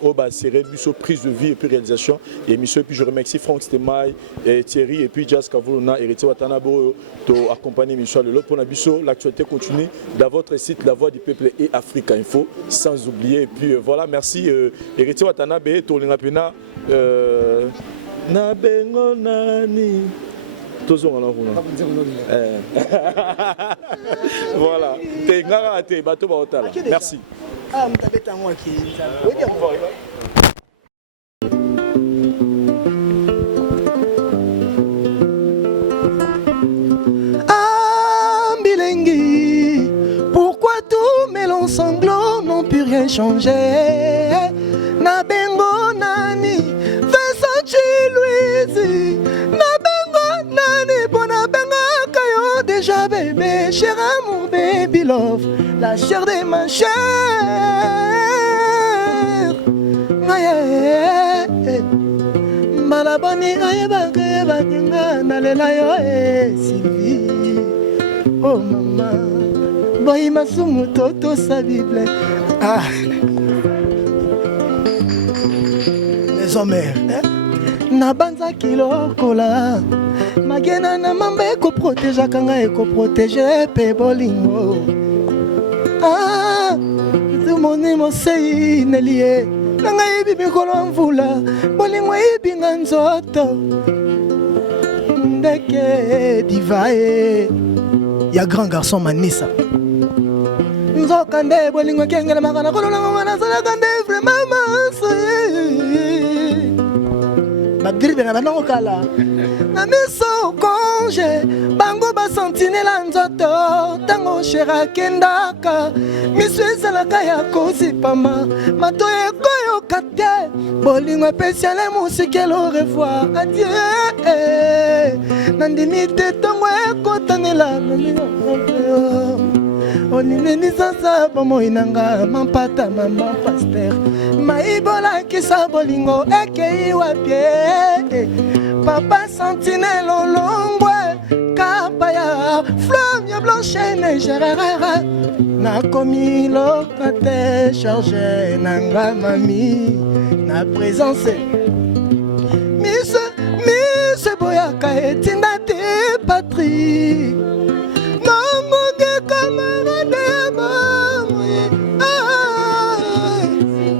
prise de vie et puis réalisation. Émission. Et puis je remercie Franck Stemay, Thierry et puis Jazz Kavulona, Héritier Watanabo, pour accompagner l'émission de l'autre. Pour l'actualité continue dans votre site La Voix du Peuple et Africa Info. Sans oublier, et puis voilà, merci Héritier Watanabe, Tolingapena, Nabengo Nani. Voilà, merci. Pourquoi tous mes longs sanglots n'ont pu rien changer. Na bengo nani, Versace Louise. Na bengo nani, bona benga kayo déjà bébé. Cher amour, baby love, la chair de ma chair. Aye, malabani aye bakenga nalela yo Sylvie. Oh maman, boy masumu toto sa Bible. Ah. Les hommes, na banza kilokola. Magena na mamba eko protège kanga eko protège pe bolingo. Ah, tout mon émotion nelie. Nanga ibi mikolo mvula, bolingo ibi nzoto. Ndeke divae. Ya grand garçon Manissa. Nzoka nde bolingo kengela makana kolona ngana sala kande vraiment masoye. Bagribe na bango kala. Na miso konje bango ba sentinela nzoto tango shera kendaka miso ezalaka ya kozipama mato ekoyo kate bolingo especiale musike lo revoir adieu nandimi te tongo ekotanela onimeni sasa bomoi nanga mampata mama paster maibolakisa bolingo ekei wapie papa sentinelle olongwe kapaya flamme blanche neigerera nakomi lokate charge nanga mami na présence mise boyaka etinda te patrie namonge camarade ya mamwe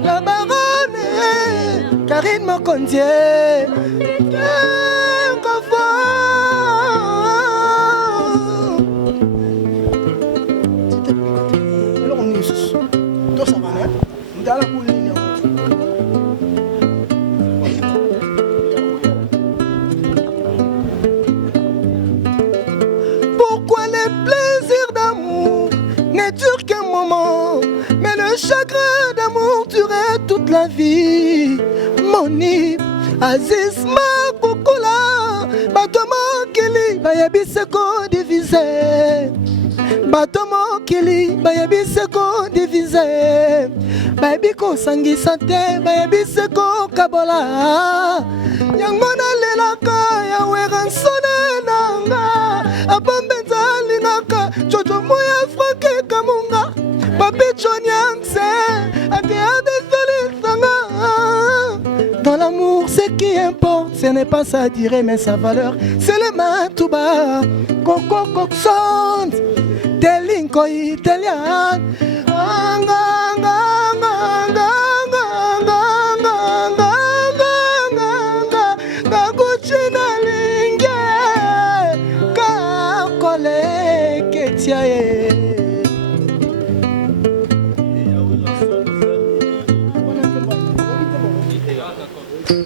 la baronne Karine Mokondier Pourquoi les plaisirs d'amour ne durent qu'un moment, mais le chagrin d'amour durait toute la vie. Moni, Aziz Makukula, Batomo Kili, Bayabiseko divisé. Batomo Kili, Bayabiseko divisé. Babiko Sangisate, Bayabiseko Kabola. Yangmona Lelaka, Yaweran Sonenanga, Abambenza Linaka, Jojo Moya Franke Kamunga, Papi Chonyangse, Adeade Solisanga. Dans l'amour, ce qui importe, ce n'est pas sa durée, mais sa valeur. C'est le matouba, Coco Coxon, Telinko Italian. Kakuchina linge, kakole ketia.